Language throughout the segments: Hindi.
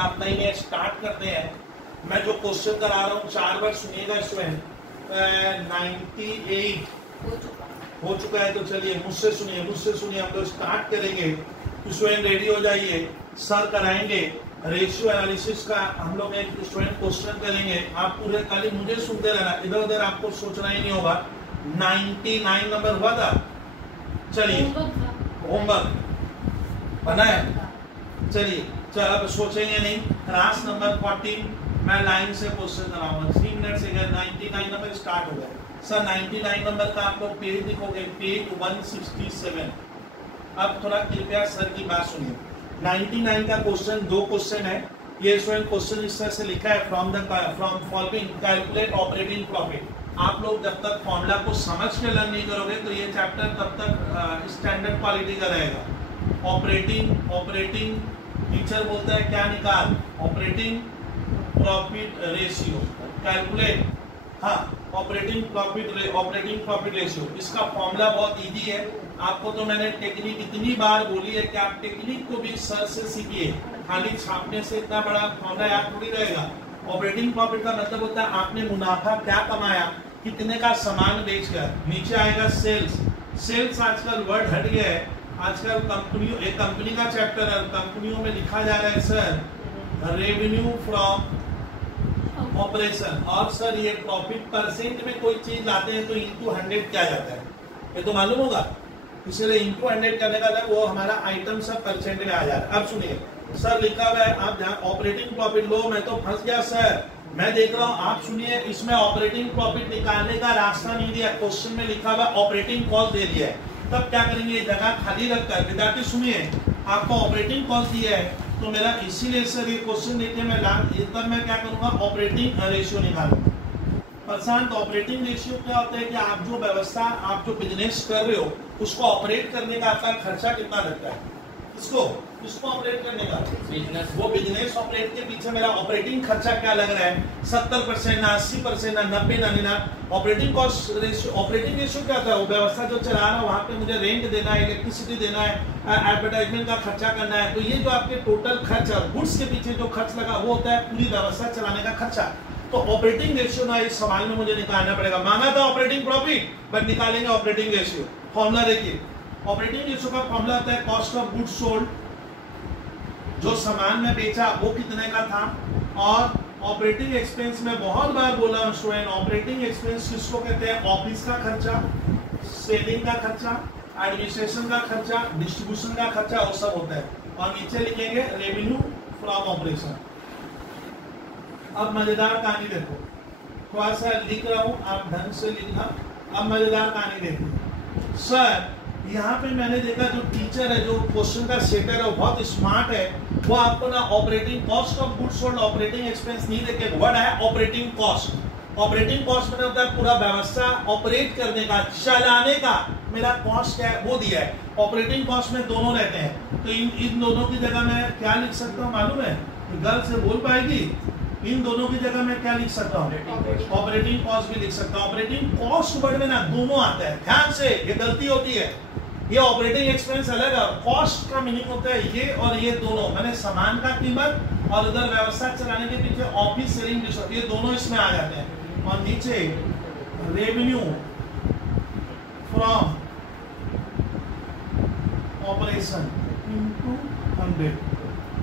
अपना ही है, स्टार्ट करते हैं। मैं जो क्वेश्चन करा रहा हूँ 4 बार सुनिएगा स्टूडेंट। 98 हो चुका है, तो चलिए मुझसे सुनिए, हम लोग स्टार्ट करेंगे। स्टूडेंट रेडी हो जाइए, सर कराएंगे रेशियो एनालिसिस का। हम लोग एक स्टूडेंट क्वेश्चन करेंगे, आप पूरे खाली मुझे सुनते रहना, इधर उधर आपको सोचना ही नहीं होगा। 99 नंबर हुआ था, चलिए होमवर्क बना है, चलिए चल अब सोचेंगे नहीं। क्लास नंबर 14 मैं लाइन से क्वेश्चन कराऊंगा, 3 मिनट से 99 नंबर स्टार्ट हो गया। सर 99 नंबर का आप लोग पेज लिखोगे, पेज 167। अब थोड़ा कृपया सर की बात सुनिए। 99 का क्वेश्चन 2 क्वेश्चन है। ये स्टूडेंट क्वेश्चन इस तरह से लिखा है, from following calculate operating profit. आप लोग जब तक फॉर्मूला को समझ के लर्न नहीं करोगे तो ये चैप्टर तब तक स्टैंडर्ड क्वालिटी का रहेगा। ऑपरेटिंग टीचर बोलता है क्या निकाल, ऑपरेटिंग प्रॉफिट रेशियो कैलकुलेट। हाँ, ऑपरेटिंग प्रॉफिट रेशियो, इसका फॉर्मूला बहुत इजी है। आपको तो मैंने टेक्निक इतनी बार बोली है कि आप टेक्निक को भी सर से सीखिए, खाली छापने से इतना बड़ा फॉर्मूला याद थोड़ी रहेगा। ऑपरेटिंग प्रॉफिट का मतलब होता है आपने मुनाफा क्या कमाया, कितने का सामान बेचकर। नीचे आएगा सेल्स आजकल वर्ड हट गया है, आजकल कंपनियों, एक कंपनी का चैप्टर है, कंपनियों में लिखा जा रहा है सर रेवेन्यू फ्रॉम ऑपरेशन। और सर ये प्रॉफिट परसेंट में कोई चीज लाते हैं तो इंटू 100 क्या जाता है, ये तो मालूम होगा। इसलिए इंटू 100 करने का वो हमारा आइटम सब परसेंट में आ जा रहा है। अब सुनिए सर लिखा हुआ है, आप जहाँ ऑपरेटिंग प्रॉफिट लो, मैं तो फंस गया सर, मैं देख रहा हूँ। आप सुनिए, इसमें ऑपरेटिंग प्रॉफिट निकालने का रास्ता नहीं दिया, क्वेश्चन में लिखा हुआ ऑपरेटिंग कॉस्ट दे दिया है। तब क्या करेंगे, जगह खाली रखकर विद्यार्थी सुनिए, आपको ऑपरेटिंग कॉस्ट दिया है तो मेरा इसीलिए सर ये क्वेश्चन देके मैं तब मैं क्या करूंगा, ऑपरेटिंग रेशियो निकालूंगा। प्रशांत ऑपरेटिंग रेशियो क्या होता है कि आप जो व्यवस्था, आप जो बिजनेस कर रहे हो उसको ऑपरेट करने का आपका खर्चा कितना लगता है, इसको ऑपरेट करने का बिजनेस, वो बिजनेस ऑपरेट के पीछे मेरा ऑपरेटिंग खर्चा क्या लग रहा है, 70% ना 80% ना 90 ना 99। Operating cost ratio, operating ratio क्या होता है, वो व्यवस्था जो चला रहा है वहां पे मुझे रेंट देना है, इलेक्ट्रिसिटी देना है, एडवर्टाइजमेंट का खर्चा करना है। तो ये जो आपके टोटल खर्च है, गुड्स के पीछे जो खर्च लगा वो होता है पूरी व्यवस्था चलाने का खर्चा। तो ऑपरेटिंग रेशियो ना इस सवाल में मुझे निकालना पड़ेगा। मांगा था ऑपरेटिंग प्रॉफिट, बट निकालेंगे ऑपरेटिंग रेशियो। फॉर्मूला देखिए, ऑपरेटिंग रेशियो का फॉर्मूला होता है कॉस्ट ऑफ गुड्स सोल्ड, जो सामान में बेचा वो कितने का था। और ऑपरेटिंग एक्सपेंस में बहुत बार बोला हूं स्टूडेंट, ऑपरेटिंग एक्सपेंस किसको कहते हैं, ऑफिस का खर्चा, सेलिंग का खर्चा, एडमिनिस्ट्रेशन का खर्चा, डिस्ट्रीब्यूशन का खर्चा, वो सब होता है। और नीचे लिखेंगे रेवेन्यू फ्रॉम ऑपरेशन। अब मजेदार कहानी देखो, थोड़ा सा लिख रहा हूं, आप ढंग से लिखना। अब मजेदार कहानी देखो सर, यहाँ पे मैंने देखा जो टीचर है, जो क्वेश्चन का सेटर है, वो बहुत स्मार्ट है। वो आपको ना operating cost of goods sold, operating expense नहीं देके वर्ड है ऑपरेटिंग कॉस्ट। ऑपरेटिंग कॉस्ट में होता है पूरा व्यवस्था ऑपरेट करने का, चलाने का मेरा कॉस्ट क्या है वो दिया है। ऑपरेटिंग कॉस्ट में दोनों रहते हैं, तो इन दोनों की जगह मैं क्या लिख सकता हूँ मालूम है, गर्ल से बोल पाएगी। इन दोनों की जगह मैं क्या लिख सकता हूँ, ऑपरेटिंग कॉस्ट भी लिख सकता हूँ। ऑपरेटिंग कॉस्ट वर्ड में ना दोनों आता है, ध्यान से, ये गलती होती है। ये ऑपरेटिंग एक्सपेंस अलग है, कॉस्ट का मीनिंग होता है ये और ये दोनों, मैंने सामान का कीमत और उधर व्यवस्था चलाने के पीछे ऑफिस सेलिंग, ये दोनों इसमें आ जाते हैं। और नीचे रेवेन्यू फ्रॉम ऑपरेशन इनटू 100।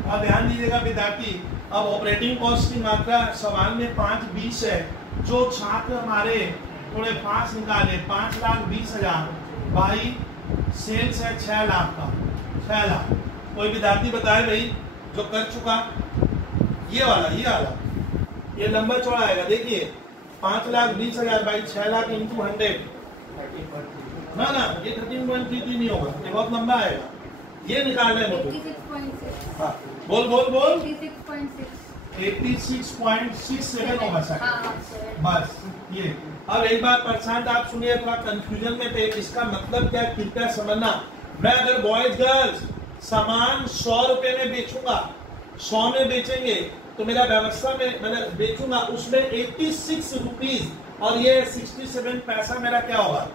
और ध्यान दीजिएगा विद्यार्थी, अब ऑपरेटिंग कॉस्ट की मात्रा सवाल में 5-20 है। जो छात्र हमारे थोड़े पास निकाले 5,20,000 भाई, सेल्स है 6 लाख का, 6 लाख। कोई विद्यार्थी बताए भाई जो कर चुका, ये वाला ये लंबा चौड़ा आएगा। देखिए 5,20,000 बाई 6 लाख इंटू 100 ना ये 13.33 नहीं होगा, ये बहुत लंबा आएगा। ये निकालना है मुझे। हाँ बोल 86.67 होगा सर, बस ये। अब एक बात प्रशांत आप सुनिए, थोड़ा कंफ्यूजन में थे, इसका मतलब क्या कृपया समझना। मैं अगर बॉयज गर्ल्स सामान 100 रुपए में बेचूंगा, 100 में बेचेंगे तो मेरा व्यवस्था में मैंने बेचूंगा, उसमें 86 रुपीज और ये 67 पैसा मेरा क्या होगा,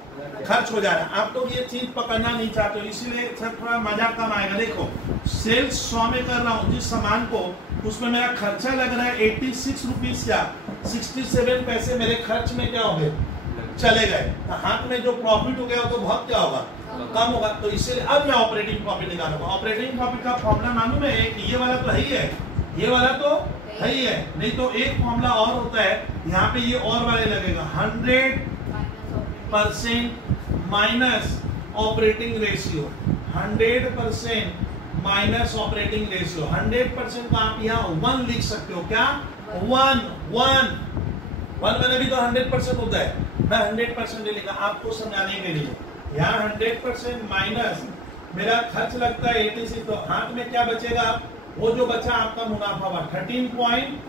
खर्च हो जा रहा है। आप तो ये चीज पकड़ना नहीं चाहते हो, इसीलिए सर थोड़ा मजा कम आएगा। देखो सेल्स 100 में कर रहा हूँ जिस सामान को, उसमें मेरा खर्चा लग रहा है 86 रुपीज या 67 पैसे मेरे खर्च में क्या हो गए, चले गए। हाथ में जो प्रॉफिट हो गया तो बहुत क्या होगा, कम होगा। तो इसीलिए अब मैं ऑपरेटिंग प्रॉफिट निकालूंगा। ऑपरेटिंग प्रॉफिट का फॉर्मूला मालूम है, एक ये वाला तो है ही है, ये वाला तो है ही है, नहीं तो एक फॉर्मूला और होता है, यहाँ पे ये और वाले लगेगा 100% minus operating ratio, 100% minus operating ratio. 100% का आप यहाँ 1 लिख सकते हो, क्या 1 मैंने भी तो 100% होता है, मैं 100% नहीं लिखा आपको समझाने के लिए। यहाँ 100% माइनस मेरा खर्च लगता है 86, तो हाथ में क्या बचेगा, वो जो बचा आपका मुनाफा हुआ 13 पॉइंट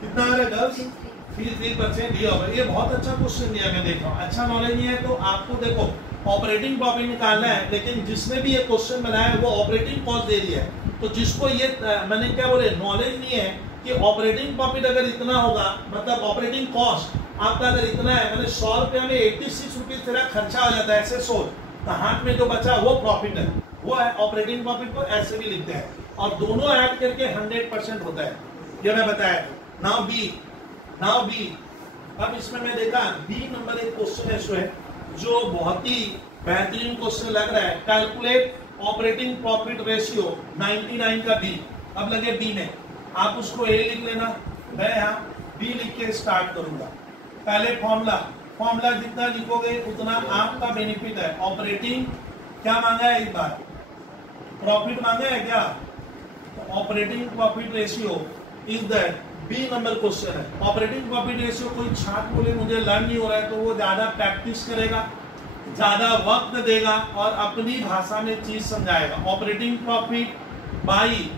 कितना आ रहा है गर्ल्स, 3% दिया होगा। ये बहुत अच्छा क्वेश्चन दिया, मैं देख रहा हूँ, अच्छा नॉलेज नहीं है तो आपको देखो ऑपरेटिंग प्रॉफिट निकालना है, लेकिन जिसने भी ये क्वेश्चन बनाया है वो ऑपरेटिंग कॉस्ट दे दिया है। तो जिसको ये मैंने क्या बोले नॉलेज नहीं है कि ऑपरेटिंग प्रॉफिट अगर इतना होगा, मतलब ऑपरेटिंग कॉस्ट आपका अगर इतना है, मैंने 100 रुपया में 86 रुपीज तेरा खर्चा हो जाता है, ऐसे सोच, तो हाथ में जो बचा वो प्रॉफिट है, वो है ऑपरेटिंग प्रॉफिट को ऐसे भी लिखते हैं, और दोनों ऐड करके 100% होता है, ये मैं बताया। नाउ बी, अब इसमें मैं देखा बी नंबर एक क्वेश्चन है इसमें जो बहुत ही बेहतरीन क्वेश्चन लग रहा है, कैलकुलेट ऑपरेटिंग प्रॉफिट रेशियो 99 का बी। अब लगे बी में, आप उसको ए लिख लेना, मैं यहाँ बी लिख के स्टार्ट करूंगा। पहले फॉर्मूला जितना लिखोगे उतना आपका बेनिफिट है। ऑपरेटिंग क्या मांगा है, एक बार प्रॉफिट मांगा है क्या, operating profit ratio is that, B number question है। ऑपरेटिंग प्रॉफिट रेशियो कोई छात्र बोले मुझे लर्न नहीं हो रहा है, तो वो ज्यादा प्रैक्टिस करेगा, ज्यादा वक्त देगा और अपनी भाषा में चीज समझाएगा। Operating profit by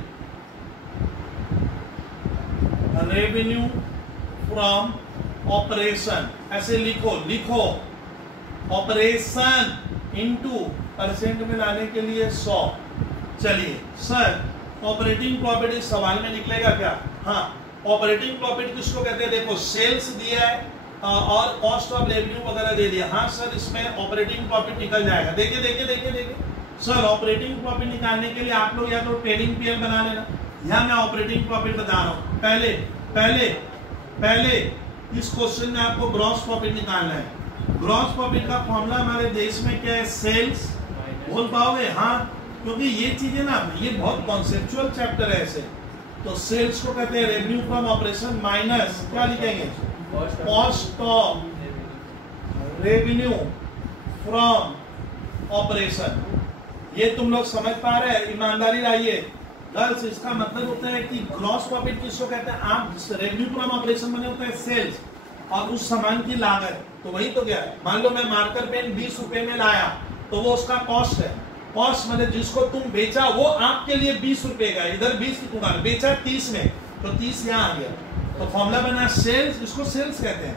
revenue from operation, ऐसे लिखो ऑपरेशन इनटू परसेंट में लाने के लिए 100। चलिए सर ऑपरेटिंग प्रॉफिट इस सवाल में निकलेगा क्या, हाँ ऑपरेटिंग प्रॉफिट किसको कहते हैं, देखो सेल्स दिया है और कॉस्ट ऑफ रेवेन्यू वगैरह दे दिया, हाँ सर इसमें ऑपरेटिंग प्रॉफिट निकल जाएगा। देखिए सर ऑपरेटिंग प्रॉफिट निकालने के लिए आप लोग या तो ट्रेडिंग पीरियड बना लेना, यहाँ मैं ऑपरेटिंग प्रॉफिट बता रहा हूँ। पहले इस क्वेश्चन में आपको ग्रॉस प्रॉफिट निकालना है। ग्रॉस प्रॉफिट का फॉर्मूला हमारे देश में क्या है, सेल्स, बोल पाओगे, हाँ क्योंकि ये चीजें ना ये बहुत कॉन्सेप्चुअल चैप्टर है ऐसे। तो सेल्स को कहते हैं रेवेन्यू फ्रॉम ऑपरेशन माइनस क्या लिखेंगे, cost of revenue from operation. ये तुम लोग समझ पा रहे हैं, ईमानदारी लाइए गर्ल्स। इसका मतलब होता है कि ग्रॉस प्रॉफिट किसको कहते हैं, आप रेवेन्यू फ्रॉम ऑपरेशन बने होता है सेल्स और उस सामान की लागत, तो वही तो क्या, मान लो मैं मार्कर पेन 20 रुपए में लाया तो वो उसका कॉस्ट है। कॉस्ट मतलब जिसको तुम बेचा वो आपके लिए 20 रुपए का, इधर 20 की दुकान बेचा 30 में, तो 30 यहाँ आ गया। तो फॉर्मूला बना सेल्स, इसको सेल्स कहते हैं।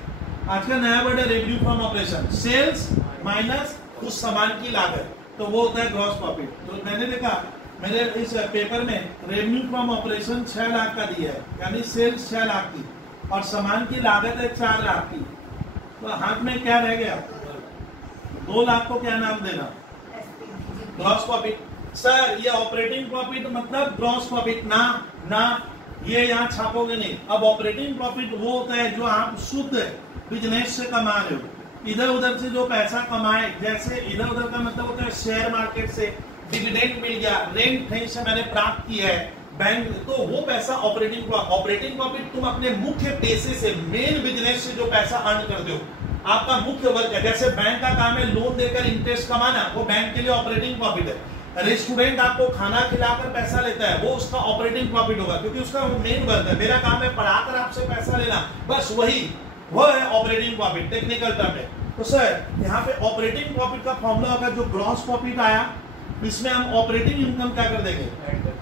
आज का नया वर्ड है revenue from operation, sales minus उस सामान की लागत, तो वो होता है ग्रॉस प्रॉफिट। तो मैंने देखा मेरे इस पेपर में रेवेन्यू फ्रॉम ऑपरेशन 6 लाख का दिया है, यानी सेल्स 6 लाख की और सामान की लागत है 4 लाख की, तो हाथ में क्या रह गया, 2 लाख को क्या नाम देना, ग्रॉस प्रॉफिट। सर ये ऑपरेटिंग प्रॉफिट मतलब ग्रॉस प्रॉफिट ना ये यहाँ छापोगे नहीं। अब ऑपरेटिंग प्रॉफिट वो होता है जो आप शुद्ध बिजनेस से कमा रहे हो, इधर उधर से जो पैसा कमाए, जैसे इधर उधर का मतलब होता है शेयर मार्केट से डिविडेंड मिल गया, रेंट कहीं से मैंने प्राप्त किया है, बैंक, तो वो पैसा ऑपरेटिंग प्रॉफिट तुम अपने मुख्य पैसे से, मेन बिजनेस से जो पैसा अर्न करते हो, आपका मुख्य वर्क है। जैसे बैंक का काम है लोन देकर इंटरेस्ट कमाना, वो बैंक के लिए ऑपरेटिंग प्रॉफिट है। रेस्टोरेंट आपको खाना खिलाकर पैसा लेता है, वो उसका ऑपरेटिंग प्रॉफिट होगा, क्योंकि उसका मेन वर्क है। मेरा काम है पढ़ाकर आपसे पैसा लेना, बस वो है ऑपरेटिंग प्रॉफिट टेक्निकल टर्म है। तो सर यहाँ पे ऑपरेटिंग प्रॉफिट का फॉर्मूला होगा जो ग्रॉस प्रॉफिट आया, इसमें हम ऑपरेटिंग इनकम क्या कर देंगे,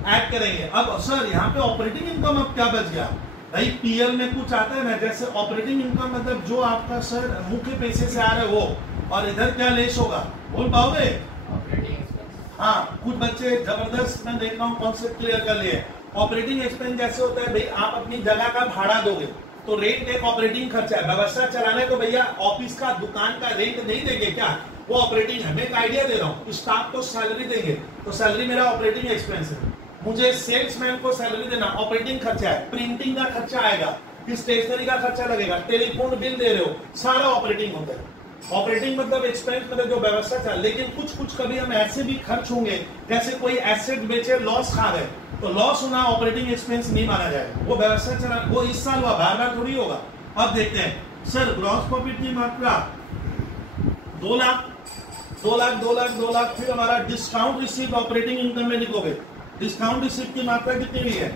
ऐड करेंगे। अब सर यहाँ पे ऑपरेटिंग इनकम अब क्या बच गया भाई, पीएल में कुछ आता है ना, जैसे ऑपरेटिंग इनकम मतलब जो आपका सर मुख्य पैसे से आ रहा है वो, और इधर क्या लेस होगा, बोल पाओगे, हाँ कुछ बच्चे जबरदस्त, मैं देख रहा हूँ कॉन्सेप्ट क्लियर कर लिए। ऑपरेटिंग एक्सपेंस जैसे होता है भाई आप अपनी जगह का भाड़ा दोगे, तो रेंट एक ऑपरेटिंग खर्चा है। व्यवस्था चलाने को भैया ऑफिस का दुकान का रेंट नहीं देंगे क्या, वो ऑपरेटिंग है। मैं एक आइडिया दे रहा हूँ, स्टाफ को सैलरी देंगे तो सैलरी मेरा ऑपरेटिंग एक्सपेंस है। मुझे सेल्समैन को सैलरी देना ऑपरेटिंग खर्चा है। प्रिंटिंग का खर्चा आएगा, स्टेशनरी का खर्चा लगेगा, टेलीफोन बिल दे रहे हो, सारा ऑपरेटिंग होता है। ऑपरेटिंग मतलब एक्सपेंस मतलब जो व्यवस्था चल। लेकिन कुछ कुछ कभी हम ऐसे भी खर्च होंगे, जैसे कोई एसेट बेचे लॉस खा गए, तो लॉस होना ऑपरेटिंग एक्सपेंस नहीं माना जाएगा, वो व्यवस्था चला, वो इस साल हुआ, बार बार थोड़ी होगा। अब देखते हैं सर, ग्रॉस प्रॉफिट की मात्रा 2 लाख, 2 लाख, 2 लाख, 2 लाख। फिर हमारा डिस्काउंट रिसीव ऑपरेटिंग इनकम में लिखोगे। डिस्काउंट रिसीव की मात्रा कितनी हुई है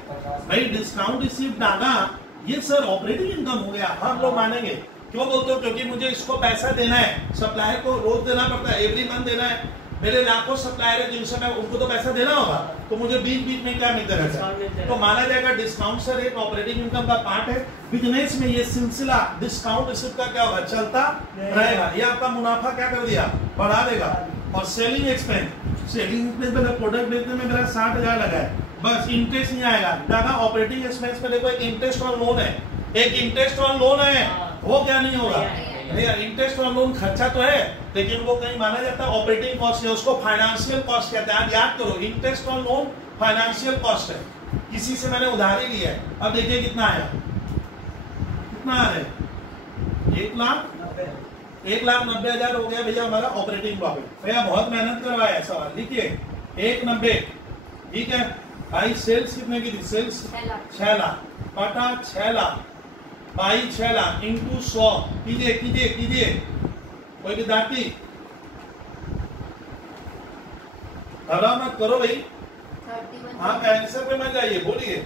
भाई? डिस्काउंट रिसीव डाला, ये सर ऑपरेटिंग इनकम हो गया, हम लोग मानेंगे। क्यों बोलते हो? क्योंकि मुझे इसको पैसा देना है, सप्लायर को रोज देना पड़ता है, एवरी मंथ देना है। मेरे लाखों सप्लायर है जिनसे मैं उनको तो पैसा देना होगा, तो मुझे बीच बीच में क्या मिलता रहता है, तो माना जाएगा डिस्काउंट सर एक ऑपरेटिंग इनकम का पार्ट है। बिजनेस में ये सिलसिला डिस्काउंट रिसीव का क्या होगा, चलता रहेगा। ये आपका मुनाफा क्या कर दिया, बढ़ा देगा। और सेलिंग एक्सपेंस, सेलिंग एक्सपेंस में प्रोडक्ट बेचने में मेरा 60,000 लगा है, बस इंटरेस्ट नहीं आएगा। दादा ऑपरेटिंग एक्सपेंस में देखो एक इंटरेस्ट ऑन लोन है, एक इंटरेस्ट ऑन लोन है, वो क्या नहीं होगा भैया? इंटरेस्ट ऑन लोन खर्चा तो है, लेकिन वो कहीं माना जाता है ऑपरेटिंग कॉस्ट है, उसको फाइनेंशियल कॉस्ट कहते हैं। आप याद करो, interest on loan financial cost है। किसी से मैंने उधारी ली है, अब देखिए कितना आया, कितना आ रहा है, 1,90,000 हो गया भैया हमारा ऑपरेटिंग प्रॉफिट। भैया बहुत मेहनत करवाया है, सवाल लिखिए 1,90, ठीक है भाई। सेल्स कितने की थी? सेल्स 6 लाख बटा 6 लाख बाई 6 लाख इंटू 100। कीजिए कीजिए कीजिए, कोई विद्यार्थी घबराओ मत करो भाई, आप आंसर पे मत जाइए, बोलिए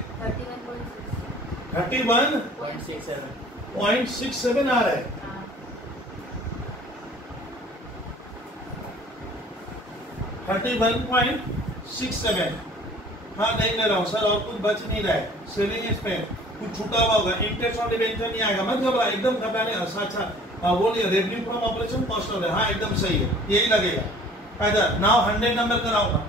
31.67 आ रहा है। 31.67, हाँ नहीं ले रहा हूँ सर, और कुछ बच नहीं रहा है। सेलिंग एक्सपेंस कुछ छूटा हुआ होगा, इंटरेस्ट ऑन डिबेंचर नहीं आएगा, मत घबरा, एकदम घबराने। अच्छा बोलिए revenue from operation cost of, हाँ एकदम सही है, यही लगेगा। इधर नाउ 100 नंबर कराऊंगा,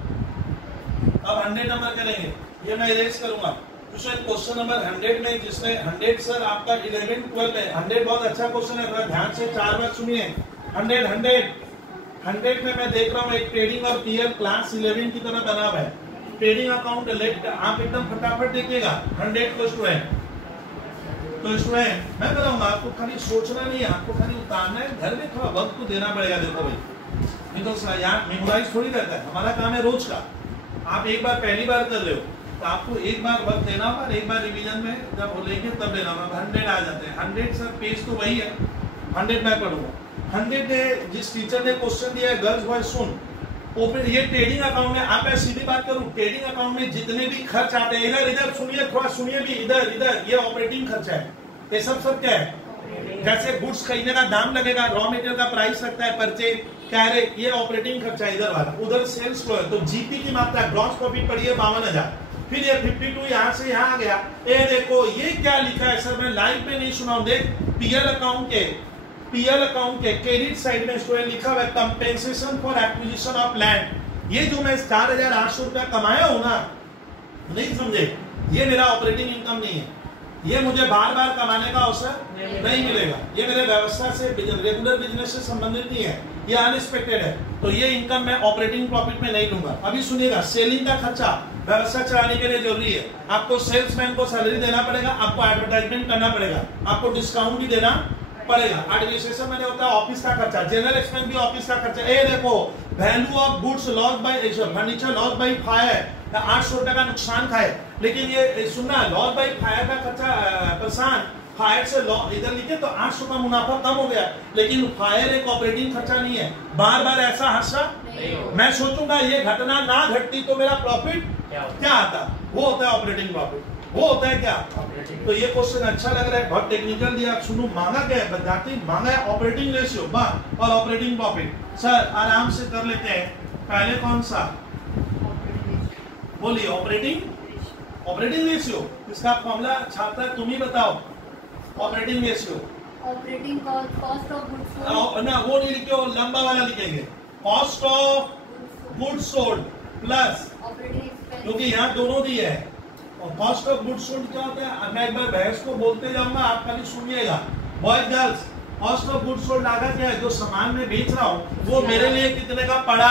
अब 100 नंबर करेंगे, ये मैं इरेज करूंगा। क्वेश्चन नंबर 100 में, जिसने 100 सर आपका 11, 12 है। 100 बहुत अच्छा क्वेश्चन है, थोड़ा ध्यान से 4 बार सुनिए। 100 में मैं देख रहा हूँ एक ट्रेडिंग और पीएल क्लास 11 की तरह बना हुआ है। ट्रेडिंग अकाउंट लेफ्ट, आप एकदम फटाफट देखिएगा। 100 को स्टूडेंट, तो स्टूडेंट मैं बताऊंगा आपको, खाली सोचना नहीं है, आपको खाली उतारना है, घर में थोड़ा वक्त को देना पड़ेगा। देखो भाई, नहीं तो यार मेमोराइज थोड़ी रहता है, हमारा काम है रोज का। आप एक बार पहली बार कर रहे हो तो आपको एक बार वक्त देना होगा, एक बार रिवीजन में जब वो लेके तब देना होगा। 100 आ जाते हैं, 100 सर पेज तो वही है, 100 मैं पढ़ूंगा। 100 जिस टीचर ने क्वेश्चन दिया है गर्ल्स बॉयज सुन, ये ट्रेडिंग अकाउंट में, आप सीधी बात करूं, ट्रेडिंग अकाउंट में जितने भी खर्च आते हैं, इधर इधर सुनिए, थोड़ा सुनिए भी, इधर इधर, ये ऑपरेटिंग खर्चा है। ये सब क्या है? जैसे गुड्स खरीदने का दाम लगेगा, रॉ मटेरियल का प्राइस लगता है, परचेज कैरेट, ये ऑपरेटिंग खर्चा इधर वाला। उधर सेल्स फ्लो है, तो जीपी की मात्रा ग्रॉस प्रॉफिट पड़ी है 52,000, फिर ये 52 यहाँ से यहाँ गया। ये देखो ये क्या लिखा है सर, मैं लाइव पे नहीं सुना हूं, देख पीएल अकाउंट के क्रेडिट साइड में स्टूडेंट लिखा हुआ है compensation for acquisition of land. ये जो मैं 4,800 रुपया कमाया हूं ना, नहीं समझे, ये मेरा ऑपरेटिंग इनकम नहीं है, ये मुझे बार बार कमाने का अवसर नहीं मिलेगा, ये मेरे व्यवस्था से रेगुलर बिजनेस से संबंधित नहीं है, ये अनएक्सपेक्टेड है, तो ये इनकम मैं ऑपरेटिंग प्रॉफिट में नहीं लूंगा। अभी सुनिएगा, सेलिंग का खर्चा व्यवस्था चलाने के लिए जरूरी है। आपको सेल्समैन को सैलरी देना पड़ेगा, आपको एडवर्टाइजमेंट करना पड़ेगा, आपको डिस्काउंट भी देना पड़ेगा। एडमिनिस्ट्रेशन में होता है ऑफिस का खर्चा, जनरल एक्सपेंस भी ऑफिस का खर्चा। ए देखो, value of goods loss by furniture loss by fire, 800 रुपए का नुकसान खाए, लेकिन ये सुनना लॉस बाय फायर का खर्चा प्रशांत, फायर से इधर लिखे तो 800 का मुनाफा कम हो गया, लेकिन फायर एक ऑपरेटिंग खर्चा नहीं है। बार बार ऐसा हादसा मैं सोचूंगा ये घटना ना घटती तो मेरा प्रॉफिट क्या आता, वो होता है ऑपरेटिंग प्रॉफिट, वो होता है क्या। तो ये क्वेश्चन अच्छा लग रहा है, बहुत टेक्निकल दिया, आप सुनो। मांगा क्या है विद्यार्थी, मांगा है ऑपरेटिंग रेशियो और ऑपरेटिंग प्रॉफिट। सर आराम से कर लेते हैं, पहले कौन सा बोलिए, ऑपरेटिंग रेशियो, इसका फॉर्मूला छात्र तुम ही बताओ। Operating ratio, operating cost of goods ना, वो नहीं लिखे, लंबा वाला लिखेंगे, cost of goods sold plus, operating expense, क्योंकि यहाँ दोनों दिए है, कॉस्ट ऑफ गुड्स सोल्ड क्या होता है? मैं एक बार बहस को बोलते जाऊंगा, आप खाली सुनिएगा। Boys girls, cost of goods sold आगा क्या है? जो सामान मैं बेच रहा हूँ वो मेरे लिए कितने का पड़ा,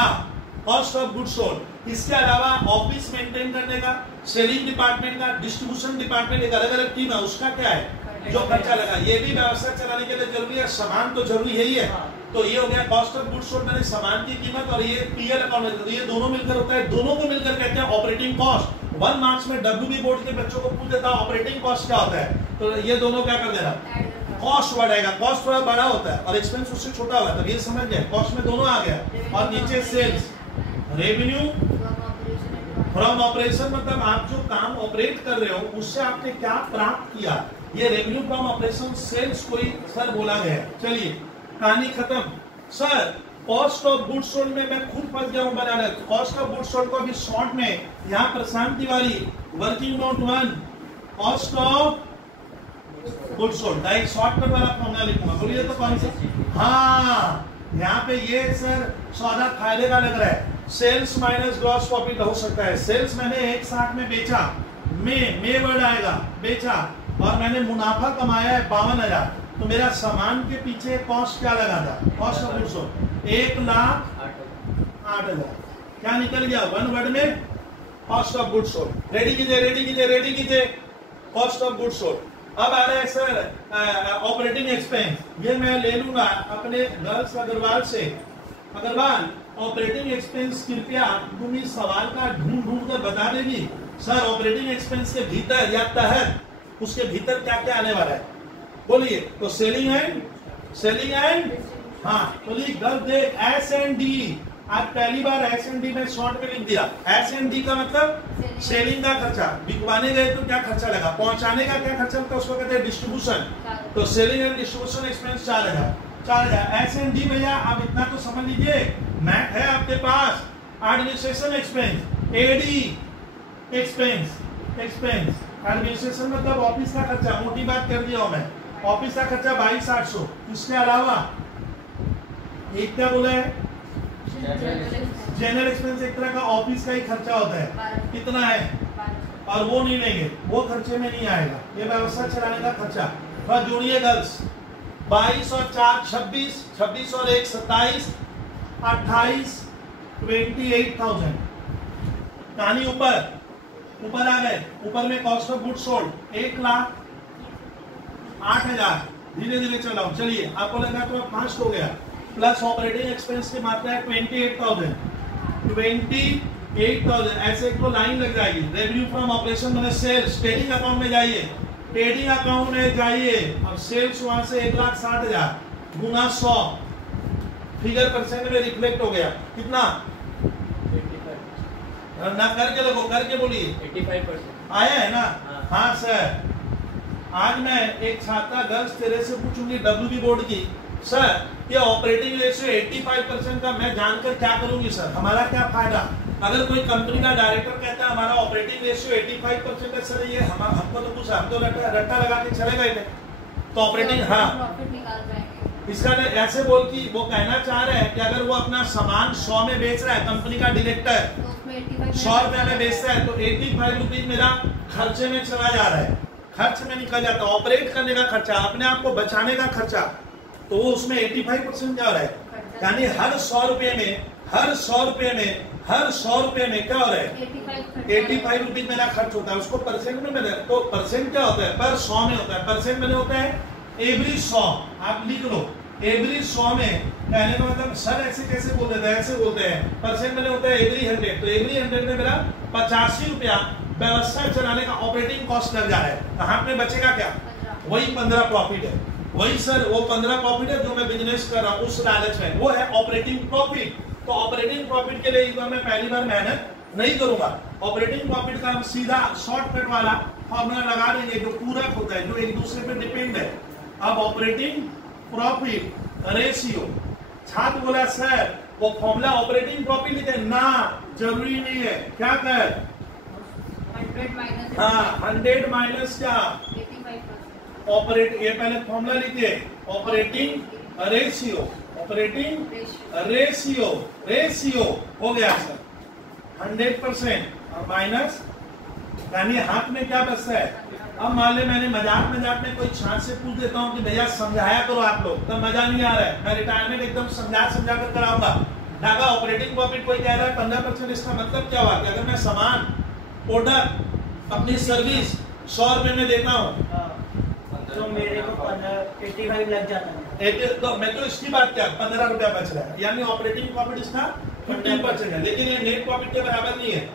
कॉस्ट ऑफ गुड्स सोल्ड। इसके अलावा ऑफिस मेंटेन करने का, सेलिंग डिपार्टमेंट का, डिस्ट्रीब्यूशन डिपार्टमेंट, एक अलग अलग टीम है, उसका क्या है जो खर्चा लगा। ये भी व्यवस्था चलाने के लिए जरूरी है, सामान तो जरूरी है ही है। तो ये हो गया कॉस्ट ऑफ गुड्स सोल्ड, मैंने सामान की कीमत, और ये पीएल अकाउंट, तो ये दोनों मिलकर होता है, दोनों को मिलकर कहते हैं ऑपरेटिंग कॉस्ट। 1 मार्क्स में डब्ल्यूबी बोर्ड के बच्चों को पूछ देता ऑपरेटिंग कॉस्ट क्या होता है, तो ये दोनों क्या कर देना, कॉस्ट बढ़ेगा। कॉस्ट थोड़ा बड़ा होता है और एक्सपेंस उससे छोटा होता है, तब ये समझ गए, कॉस्ट में दोनों आ गया। और नीचे सेल्स, रेवेन्यू फ्रॉम ऑपरेशन, मतलब आप जो काम ऑपरेट कर रहे हो उससे आपने क्या प्राप्त किया, ये रेवेन्यू फ्रॉम ऑपरेशन। सेल्स कोई सर बोला गया। चलिए कहानी खत्म। Sir cost of goods sold में मैं खुद फंस गया हूं बनाने। कॉस्ट ऑफ गुड्स सोल्ड को अभी शॉर्ट में यहाँ Prashant Tiwari working note 1 cost of goods sold का एक शॉर्टकट वाला फॉर्मूला लिखूंगा। बोलिए तो कौन सा? हाँ, यहाँ पे ये सर सौदा फायदे का लग रहा है। सेल्स माइनस ग्रॉस प्रॉफिट हो सकता है। सेल्स मैंने 160 में बेचा, में वर्ड आएगा बेचा, और मैंने मुनाफा कमाया है 52,000, तो मेरा सामान के पीछे कॉस्ट क्या लगा था, कॉस्ट ऑफ गुड्स सोल्ड 1,08,000। क्या निकल गया 1 वर्ड में, cost of goods sold. Ready कीजिए, रेडी कीजिए, रेडी कीजिए, कॉस्ट ऑफ गुड्स सोल्ड। अब आ रहा है सर ऑपरेटिंग एक्सपेंस। ये मैं ले लूंगा अपने गर्ल्स अग्रवाल से। अग्रवाल, ऑपरेटिंग एक्सपेंस कृपया तुम इस सवाल का ढूंढ कर बता देगी। सर ऑपरेटिंग एक्सपेंस के भीतर या तहत उसके भीतर क्या क्या आने वाला है, बोलिए। तो सेलिंग एंड हाँ बोलिए girl they S and D. आज पहली बार एस एंड डी में शॉर्ट में लिख दिया। एस एंड डी का मतलब सेलिंग का खर्चा, बिकवाने गए तो क्या खर्चा लगा, पहुंचाने का क्या खर्चा लगता है उसको कहते हैं डिस्ट्रीब्यूशन। तो selling and distribution expense 4,000। S and D भैया आप इतना तो समझ लीजिए, मैथ है आपके पास। Administration expense, AD expense, administration मतलब ऑफिस का खर्चा, मोटी बात कर दिया हूं मैं। ऑफिस का खर्चा 22,800। इसके अलावा एक क्या बोला है, जनरल एक्सपेंस, एक तरह का ऑफिस का ही खर्चा होता है, कितना है, और वो नहीं लेंगे, वो खर्चे में नहीं आएगा, ये व्यवस्था चलाने का खर्चा। बस जोड़िए गर्ल्स, 22 और 4 26, 26 और 1 27, 28, 28,000। कहानी ऊपर आ गए। ऊपर में कॉस्ट ऑफ गुड्स सोल्ड 1,08,000। धीरे धीरे चलाओ, चलिए आपको लगा तो फास्ट हो गया। प्लस ऑपरेटिंग एक्सपेंस की मात्रा है 28,000। ऐसे एक तो लाइन लग जाएगी। रेवेन्यू फ्रॉम ऑपरेशन मैंने सेल्स, ट्रेडिंग अकाउंट में जाइए, ट्रेडिंग अकाउंट में जाइए और सेल्स वहां से 1,60,000 गुना 100, फिगर परसेंट में रिफ्लेक्ट हो गया। कितना ना करके लोगों करके बोलिए, 85% आया है ना। हाँ सर, आज मैं एक छात्रा गर्ल्स तेरे से पूछूंगी डब्ल्यूबी बोर्ड की, सर ये ऑपरेटिंग रेशियो 85% का मैं जानकर क्या करूंगी सर, हमारा क्या फायदा। अगर कोई कंपनी का डायरेक्टर कहता है हमारा ऑपरेटिंग रेशियो 85% है, सर ये हमको तो कुछ, हम तो रट्टा लगा के चले गए थे। तो ऑपरेटिंग, हाँ इसका ऐसे बोल कि वो कहना चाह रहे हैं कि अगर वो अपना सामान 100 में बेच रहा है, कंपनी का डायरेक्टर 100 रुपए में बेचता है, तो 85 रुपीज मेरा खर्चे में चला जा रहा है, खर्च में निकल जाता है। ऑपरेट करने का खर्चा, अपने आप को बचाने का खर्चा, तो वो उसमें 85% जा रहा है। यानी हर 100 रुपए में क्या हो रहा है, 85 रुपीज मेरा खर्च होता है। उसको परसेंट में मेरा, तो परसेंट क्या होता है, पर 100 में होता है। परसेंट में होता है एवरी 100, आप लिख लो एवरी 100 में। कहने का मतलब सर ऐसे कैसे बोल देते हैं, ऐसे बोलते हैं। परसेंट में होता है एवरी 100, तो एवरी 100 में मेरा 85 रुपया व्यवस्था चलाने का ऑपरेटिंग कॉस्ट लग जा रहा है। कहाँ पे बचेगा क्या, वही 15 प्रॉफिट है, वही सर वो 15 प्रॉफिट है जो मैं बिजनेस कर रहा हूँ उस लालच में, वो है ऑपरेटिंग प्रॉफिट। तो ऑपरेटिंग प्रॉफिट के लिए इस बार मैं पहली बार मेहनत नहीं करूंगा। ऑपरेटिंग प्रॉफिट का हम सीधा शॉर्टकट वाला फॉर्मूला लगा देंगे जो पूरक होता है, जो एक दूसरे पे डिपेंड है। अब ऑपरेटिंग प्रॉफिट रेशियो, छात्र बोला सर वो फॉर्मूला ऑपरेटिंग प्रॉफिट लिखे ना, जरूरी नहीं है। क्या कर 100 माइनस क्या, ऑपरेट, ये पहले फॉर्मूला लिखिए, ऑपरेटिंग रेशियो, रेशियो हो गया सर 100% माइनस यानी हाथ में क्या बचता है। अब मान ले मैंने मजाक में कोई छाछ से पूछ देता हूँ कि भैया समझाया करो आप लोग, तब मजा नहीं आ रहा है। मैं रिटायरमेंट एकदम समझा कर कराऊंगा। ढाका ऑपरेटिंग प्रॉफिट कोई कह रहा है 15%, इसका मतलब क्या हुआ कि अगर मैं सामान प्रोडक्ट अपनी सर्विस 100 रुपए में देता हूँ तो मेरे को 85 लग जाता है। तो मैं तो इसकी बात क्या 15 रुपया बच रहा है, यानी ऑपरेटिंग प्रॉफिट इसका 15% है, लेकिन ये नेट प्रॉफिट के बराबर नहीं है।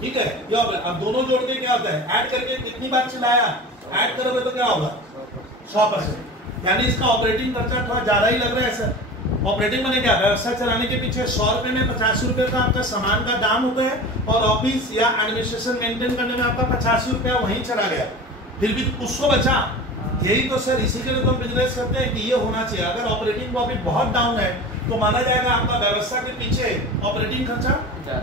ठीक है, अब दोनों जोड़ के क्या होता है, ऐड करके कितनी बार चलाया, ऐड करोगे तो क्या होगा 100%, यानी इसका ऑपरेटिंग खर्चा थोड़ा ज्यादा ही लग रहा है सर। ऑपरेटिंग मैंने क्या, व्यवसाय चलाने के पीछे 100 रुपए में 85 रुपए का आपका सामान का दाम होता है, और ऑफिस या एडमिनिस्ट्रेशन मेंटेन करने में आपका 85 रुपया वहीं चला गया, फिर भी कुछ तो बचा। यही तो सर, इसी के लिए तो बिजनेस करते हैं कि ये होना चाहिए। अगर ऑपरेटिंग प्रॉफिट बहुत डाउन है तो माना जाएगा आपका व्यवस्था के पीछे ऑपरेटिंग खर्चा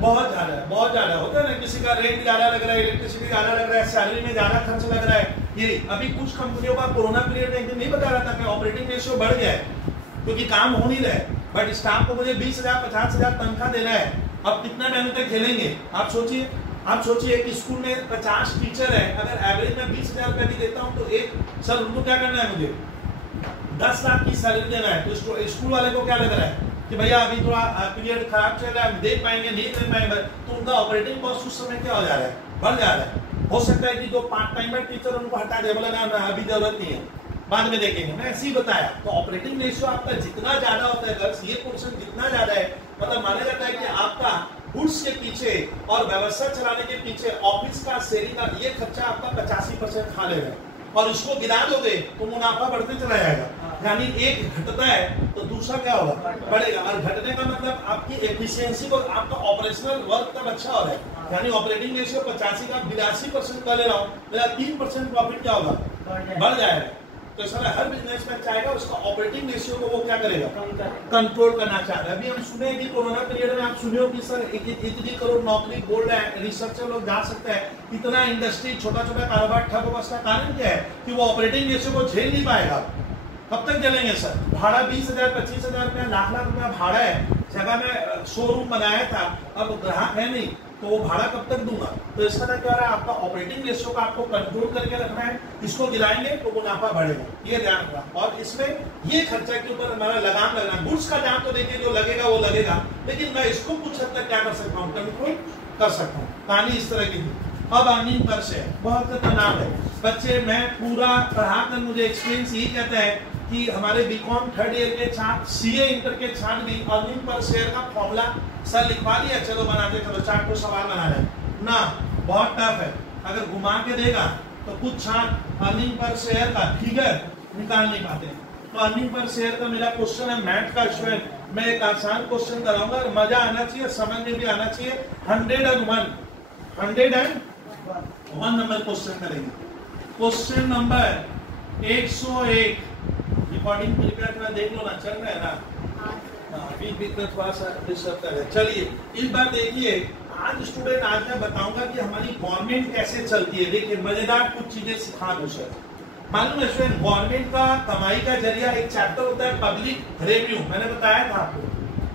बहुत ज्यादा है, बहुत ज्यादा होता है ना। किसी का रेंट ज्यादा लग रहा है, इलेक्ट्रिसिटी ज्यादा लग रहा है, सैलरी में ज्यादा खर्च लग रहा है। ये अभी कुछ कंपनियों का कोरोना पीरियड में एक दिन नहीं बता रहा था कि ऑपरेटिंग रेशियो बढ़ गया है क्योंकि काम हो नहीं रहा है, बट स्टाफ को मुझे 20,000 50,000 तनख्वाह देना है। अब कितना महीने तक झेलेंगे आप सोचिए कि स्कूल में 50 टीचर है, अगर एवरेज में 20,000 रुपया भी देता हूँ तो एक सर उनको क्या करना है, मुझे 10 लाख की सैलरी देना है। तो स्कूल वाले को क्या लग रहा है कि भैया अभी थोड़ा पीरियड खराब चल रहा है, हम दे पाएंगे नहीं दे पाएंगे, तो उनका ऑपरेटिंग कॉस्ट उस समय क्या हो जा रहा है, बढ़ जा रहा है। हो सकता है कि जो पार्ट टाइमर टीचर उनको हटा दे, बोला ना अभी जरूरत नहीं है, बाद में देखेंगे। मैं ऐसे ही बताया। तो ऑपरेटिंग रेशियो आपका जितना ज्यादा होता है, अगर ये पोर्शन जितना ज्यादा है, मतलब माना जाता है कि आपका गुड्स के पीछे और व्यवस्था चलाने के पीछे ऑफिस का सेलिंग का ये खर्चा आपका 85% खा लेगा, और इसको गिरा दोगे तो मुनाफा बढ़ते चला जाएगा। यानी एक घटता है तो दूसरा क्या होगा, बढ़ेगा। और घटने का मतलब आपकी एफिशिएंसी और आपका ऑपरेशनल वर्क तब अच्छा हो रहा है। यानी ऑपरेटिंग रेशियो 85 का 82% कर ले रहा हूँ, मेरा 3% प्रॉफिट क्या होगा, बढ़ जाएगा। तो सर हर बिजनेसमैन चाहेगा उसका ऑपरेटिंग रेशियो को वो क्या करेगा, कंट्रोल करना चाहता है। अभी हम सुने कि कोरोना पीरियड में आप सुने हो कि सर इतनी करोड़ नौकरी बोल रहे हैं, रिसर्चर लोग जा सकते हैं, इतना इंडस्ट्री छोटा कारोबार ठप होगा। उसका कारण क्या है कि वो ऑपरेटिंग रेशियो को झेल नहीं पाएगा। कब तक चलेंगे सर, भाड़ा 20,000 25,000 रुपया, लाख रुपया भाड़ा है, जगह में शोरूम बनाया था, अब ग्राहक है नहीं, तो वो भाड़ा कब तक दूंगा। तो इसका क्या हो रहा है, आपका ऑपरेटिंग रेशियो का आपको कंट्रोल करके रखना है, इसको गिराएंगे तो मुनाफा बढ़ेगा, ये ध्यान रखना। और इसमें ये खर्चा के ऊपर हमारा लगाम लगना, गुड्स का दाम तो देखिए जो लगेगा वो लगेगा, लेकिन मैं इसको कुछ हद तक क्या कर सकता हूँ, कंट्रोल कर सकता हूँ। कहानी इस तरह की थी। अब अर्निंग पर शेयर बहुत खतरनाक है बच्चे, मैं पूरा पढ़ाकर मुझे एक्सपीरियंस यही कहता है कि हमारे बीकॉम 3rd ईयर के छात्र, सीए इंटर के छात्र भी अर्निंग पर शेयर का फॉर्मूला सर लिखवा लिया, चलो बनाते, चलो चार्ट को सवाल बना रहे ना, बहुत टफ है। अगर घुमा के देगा तो कुछ छात्र अर्निंग पर शेयर का फिगर निकाल नहीं पाते। तो अर्निंग पर शेयर का मेरा क्वेश्चन है, मैथ का स्टूडेंट, मैं एक आसान क्वेश्चन कराऊंगा, मजा आना चाहिए, समझ में भी आना चाहिए। 101 नंबर क्वेश्चन करेंगे। क्वेश्चन नंबर 101, रिकॉर्डिंग कृपया थोड़ा देख लो ना, चल रहा है ना, बीच में थोड़ा सा डिस्टर्ब कर रहे हैं। चलिए इस बार देखिए, आज स्टूडेंट, आज मैं बताऊंगा कि हमारी गवर्नमेंट कैसे चलती है। देखिए मजेदार कुछ चीजें सिखा दूं सर। मालूम है स्टूडेंट, गवर्नमेंट का कमाई का जरिया एक चैप्टर होता है पब्लिक रेवेन्यू। मैंने बताया था आपको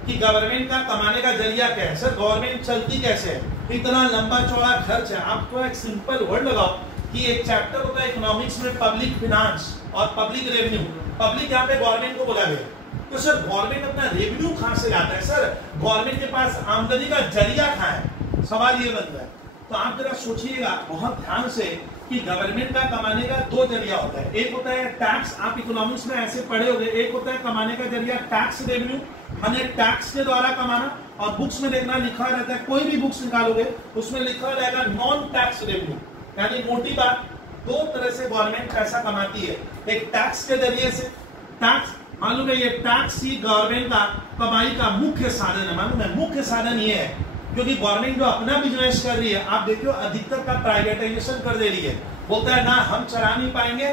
कि गवर्नमेंट का कमाने का जरिया क्या है। सर गवर्नमेंट चलती कैसे है, इतना लंबा चौड़ा खर्च है। आपको एक सिंपल वर्ड लगाओ कि एक चैप्टर होता है इकोनॉमिक्स में पब्लिक फाइनेंस और पब्लिक रेवेन्यू। पब्लिक यहाँ पे गवर्नमेंट को बोला गया। तो सर गवर्नमेंट अपना रेवेन्यू कहां से लाता है, सर गवर्नमेंट के पास आमदनी का जरिया कहां है, सवाल ये बनता है। तो आप जरा सोचिएगा बहुत ध्यान से कि गवर्नमेंट का कमाने का 2 जरिया होता है। एक होता है टैक्स, आप इकोनॉमिक्स में ऐसे पढ़े होंगे, एक होता है कमाने का जरिया टैक्स रेवेन्यू, यानी टैक्स के द्वारा कमाना। और बुक्स में देखना लिखा रहता है, कोई भी बुक्स निकालोगे उसमें लिखा रहेगा नॉन टैक्स रेवेन्यू। यानी मोटी बात, 2 तरह से गवर्नमेंट पैसा कमाती है। एक टैक्स के जरिए से, टैक्स मालूम है, ये टैक्स ही गवर्नमेंट का कमाई का मुख्य साधन है। मालूम है मुख्य साधन ये है, क्योंकि गवर्नमेंट जो अपना बिजनेस कर रही है, आप देखियो अधिकतर का प्राइवेटाइजेशन कर दे रही है। बोलता है ना हम चला नहीं पाएंगे,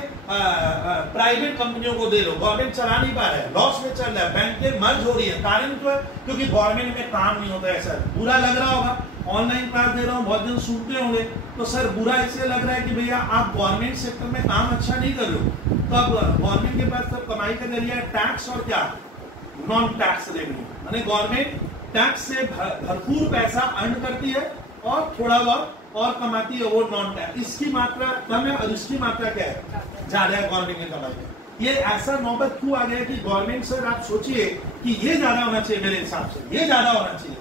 प्राइवेट कंपनियों को दे दो, गवर्नमेंट चला नहीं पा रहा है, लॉस में चल रहा है, बैंकें मर्ज हो रही है। कारण क्यों है, क्योंकि गवर्नमेंट में काम नहीं होता है। सर बुरा लग रहा होगा, ऑनलाइन क्लास दे रहा हूँ, बहुत जन सुनते होंगे, तो सर बुरा इसलिए लग रहा है कि भैया आप गवर्नमेंट सेक्टर में काम अच्छा नहीं कर रहे हो। तो अब गवर्नमेंट के पास तब कमाई का जरिया टैक्स और क्या, नॉन टैक्स रेवेन्यू। यानी गवर्नमेंट टैक्स से भरपूर पैसा अर्न करती है और थोड़ा बहुत और कमाती है वो नॉन टैक्स। इसकी मात्रा कम है और इसकी मात्रा क्या है, ज्यादा है गवर्नमेंट की कमाई में। ये ऐसा नौबत क्यों आ गया कि गवर्नमेंट सर आप सोचिए कि ये ज्यादा होना चाहिए, मेरे हिसाब से ये ज्यादा होना चाहिए।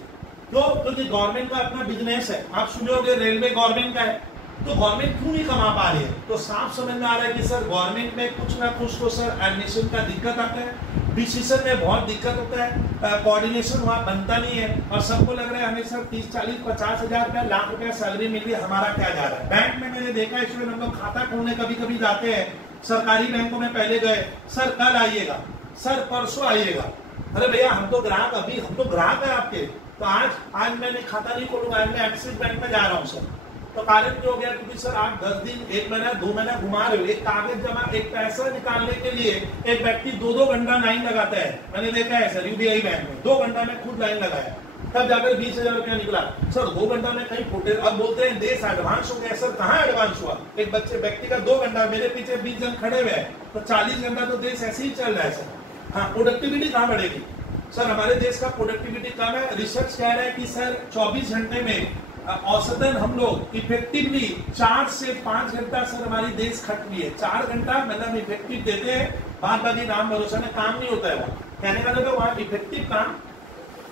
तो क्योंकि गवर्नमेंट का अपना बिजनेस है, आप सुनोगे रेलवे गवर्नमेंट का है, तो गवर्नमेंट क्यों नहीं कमा पा रही है? तो साफ समझ में आ रहा है कि सर गवर्नमेंट में कुछ ना कुछ तो सर एडमिशन का दिक्कत आता है, डिसीजन में बहुत दिक्कत होता है, कोऑर्डिनेशन वहां बनता नहीं है, और सबको लग रहा है हमें सर 30, 40, 50 हजार रुपया, लाख रुपया सैलरी मिल रही है, हमारा क्या जा रहा है। बैंक में मैंने देखा है, इसमें हम लोग खाता खोलने कभी कभी जाते हैं, सरकारी बैंकों में पहले गए, सर कल आइएगा, सर परसों आइएगा। अरे भैया हम तो ग्राहक, अभी हम तो ग्राहक है आपके, तो आज मैंने खाता नहीं खोलूंगा, आज मैं एक्सिस बैंक में जा रहा हूँ सर। तो कारण क्या हो गया? क्योंकि सर आप 10 दिन, 1 महीना, 2 महीना घुमा रहे हो। एक कागज जमा, एक पैसा निकालने के लिए एक व्यक्ति 2-2 घंटा लाइन लगाता है, मैंने देखा है सर यूबीआई बैंक में 2 घंटा में खुद लाइन लगाया, तब जाकर 20,000 रुपया निकला। सर 2 घंटा में कहीं फुटे, अब बोलते हैं देश एडवांस हो गया। सर कहाँ एडवांस हुआ? एक व्यक्ति का 2 घंटा, मेरे पीछे 20 जन खड़े हुए हैं, तो 40 घंटा तो देश ऐसे ही चल रहा है सर। हाँ, प्रोडक्टिविटी कहाँ बढ़ेगी? सर हमारे देश का प्रोडक्टिविटी कम है। रिसर्च कह रहा है कि सर 24 घंटे में औसतन हम लोग इफेक्टिवली 4 से 5 घंटा सर हमारी देश खटती है। 4 घंटा मतलब इफेक्टिव देते हैं, बाद बाकी नाम भरोसा में काम नहीं होता है। वहाँ कहने का मतलब वहाँ इफेक्टिव काम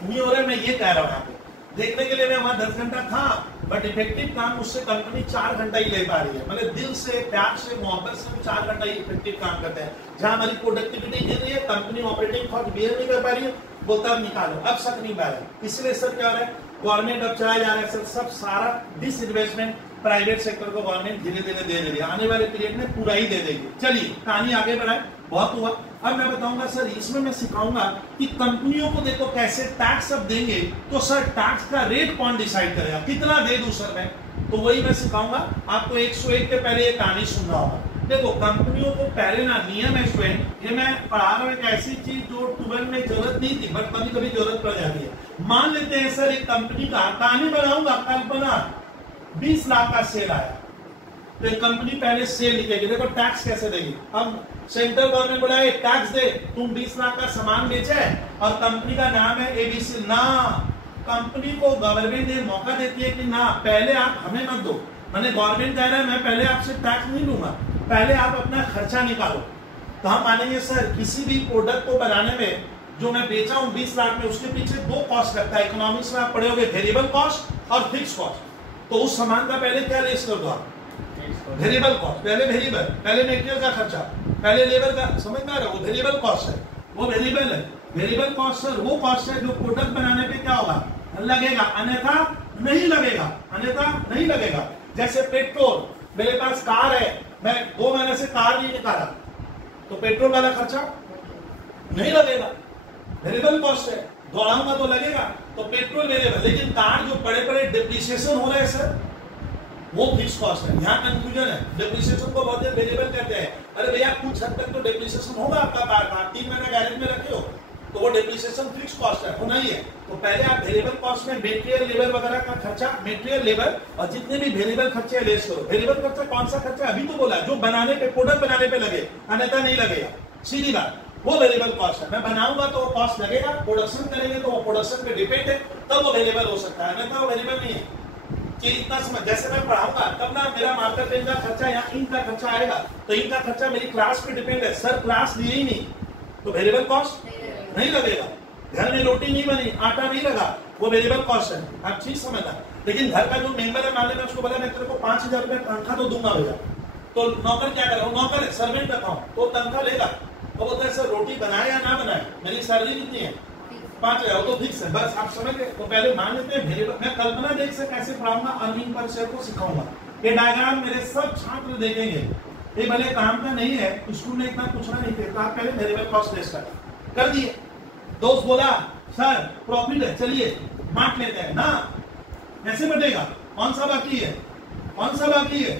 नहीं हो रहा है, मैं ये कह रहा हूँ। यहाँ पे देखने के लिए मैं वहाँ 10 घंटा था, बट इफेक्टिव काम उससे कंपनी 4 घंटा ही ले पा रही है। मतलब दिल से, प्यार से, मोहब्बत से 4 घंटा ही इफेक्टिव काम करते हैं। जहाँ हमारी प्रोडक्टिविटी गिर रही है, कंपनी ऑपरेटिंग कॉस्ट बियर नहीं कर पा रही है, बोलता अब निकालो, अब सक नहीं पा रहा है। इसलिए सर क्या हो रहा है, गवर्नमेंट अब चलाया जा रहा है सर, सब सारा डिसइन्वेस्टमेंट प्राइवेट सेक्टर को गवर्नमेंट धीरे धीरे दे रही है, आने वाले पीरियड में पूरा ही दे देगी। चलिए कहानी आगे बढ़ाए, बहुत हुआ। अब मैं बताऊंगा सर, इसमें मैं सिखाऊंगा कि कंपनियों को देखो कैसे टैक्स अब देंगे, तो सर टैक्स का रेट कौन डिसाइड करेगा, कितना दे दूं सर मैं, तो वही मैं सिखाऊंगा आपको। 101 के पहले ये कहानी सुनना होगा। देखो कंपनियों को पहले ना नियम है स्टूडेंट, ये मैं पढ़ा रहा हूँ एक ऐसी चीज जो 12 में जरूरत नहीं थी, बट कभी कभी जरूरत पड़ जाती है। मान लेते हैं सर एक कंपनी का, कहानी बनाऊंगा, कल्पना 20 लाख का सेल आया, तो एक कंपनी पहले सेल लिखेगी। देखो टैक्स कैसे देगी। अब सेंट्रल गवर्नमेंट बोला है टैक्स दे, तुम 20 लाख का सामान बेचा है और कंपनी का नाम है एबीसी, ना, कंपनी को गवर्नमेंट ने मौका देती है कि ना पहले आप हमें मत दो। मैंने गवर्नमेंट कह रहा है मैं पहले आपसे टैक्स नहीं लूंगा, पहले आप अपना खर्चा निकालो। तो हम मानेंगे सर किसी भी प्रोडक्ट को बनाने में जो मैं बेचा हूं 20 लाख में, उसके पीछे 2 कॉस्ट लगता है। इकोनॉमिक्स में आप पढ़े होंगे, वेरिएबल कॉस्ट और फिक्स कॉस्ट। तो उस सामान का पहले क्या लेस कर दो आप, वेरिएबल कॉस्ट, पहले वेरिएबल, पहले मटेरियल का खर्चा, पहले लेबर का, समझ में आ रहा है, वो वेरिएबल कॉस्ट है, वो वेरिएबल है। वेरिएबल कॉस्ट सर वो कॉस्ट है जो प्रोडक्ट बनाने पे क्या होगा, लगेगा, अन्यथा नहीं लगेगा, अन्यथा नहीं लगेगा। जैसे पेट्रोल, मेरे पास कार है, मैं 2 महीने से कार नहीं निकाला, तो पेट्रोल वाला खर्चा नहीं लगेगा, वेरिएबल कॉस्ट है, दौड़ाऊंगा तो लगेगा, तो पेट्रोल वेरिएबल। लेकिन कार जो बड़े बड़े डिप्रिसिएशन हो रहे हैं सर, वो फिक्स कॉस्ट है। यहाँ कंफ्यूजन है, डिप्रिसिएशन को बहुत वेरिएबल कहते हैं। अरे भैया कुछ हद तक तो डिप्रिसिएशन होगा आपका कार का, 3 महीना गैरेज में रखे हो, तो वो डिप्रिसिएशन फिक्स कॉस्ट है, होना ही है। तो पहले आप वेरिएबल कॉस्ट में मटेरियल लेबर वगैरह का खर्चा, मटेरियल लेबर और जितने भी वेरिएबल खर्चे लेस करो। वेरिएबल खर्चा कौन सा खर्चा, अभी तो बोला, जो बनाने पे, प्रोडक्ट बनाने पे लगे, अन्यथा नहीं लगेगा, सीधी बात, वो वेरिएबल कॉस्ट है। मैं बनाऊंगा तो वो कॉस्ट लगेगा, प्रोडक्शन करेंगे तो वो प्रोडक्शन पे डिपेंड है, तब वो वेरिएबल हो सकता है, अन्यथा वो वेरिएबल नहीं है। कि इतना समझ, जैसे मैं पढ़ाऊंगा तब ना मेरा मार्कर पेन का खर्चा या इंक का खर्चा आएगा, तो इंक का खर्चा मेरी क्लास पे डिपेंड है। सर क्लास लिए ही नहीं तो वेरिएबल कॉस्ट नहीं लगेगा। घर में रोटी नहीं बनी, आटा नहीं लगा, वो वेरिएबल कॉस्ट है, आप चीज समझना। लेकिन घर का जो मेंबर है, मान लेना उसको बोला मैं तेरे को 5,000 रुपए तनख्वाह तो दूंगा भैया, तो नौकर क्या करे, नौकर है, सर्वेंट रखा हूं, तो तनख्वाह लेगा। तो बोलता है सर रोटी बनाए या ना बनाए, मेरी सैलरी कितनी है, 5,000, तो फिक्स है, बस आप समझ गए। तो पहले मान लेते हैं वेरिएबल। मैं कल्पना देख से कैसे पढ़ाऊंगा, अर्निंग पर शेयर को सिखाऊंगा। ये डायग्राम मेरे सब छात्र देखेंगे, ये भले काम का नहीं है, स्कूल में इतना पूछना नहीं था, आप पहले वेरिएबल कॉस्ट लेस कर दिए। दोस्त बोला सर प्रॉफिट है, चलिए बांट लेते हैं ना, कैसे बटेगा, कौन सा बाकी है, कौन सा बाकी है,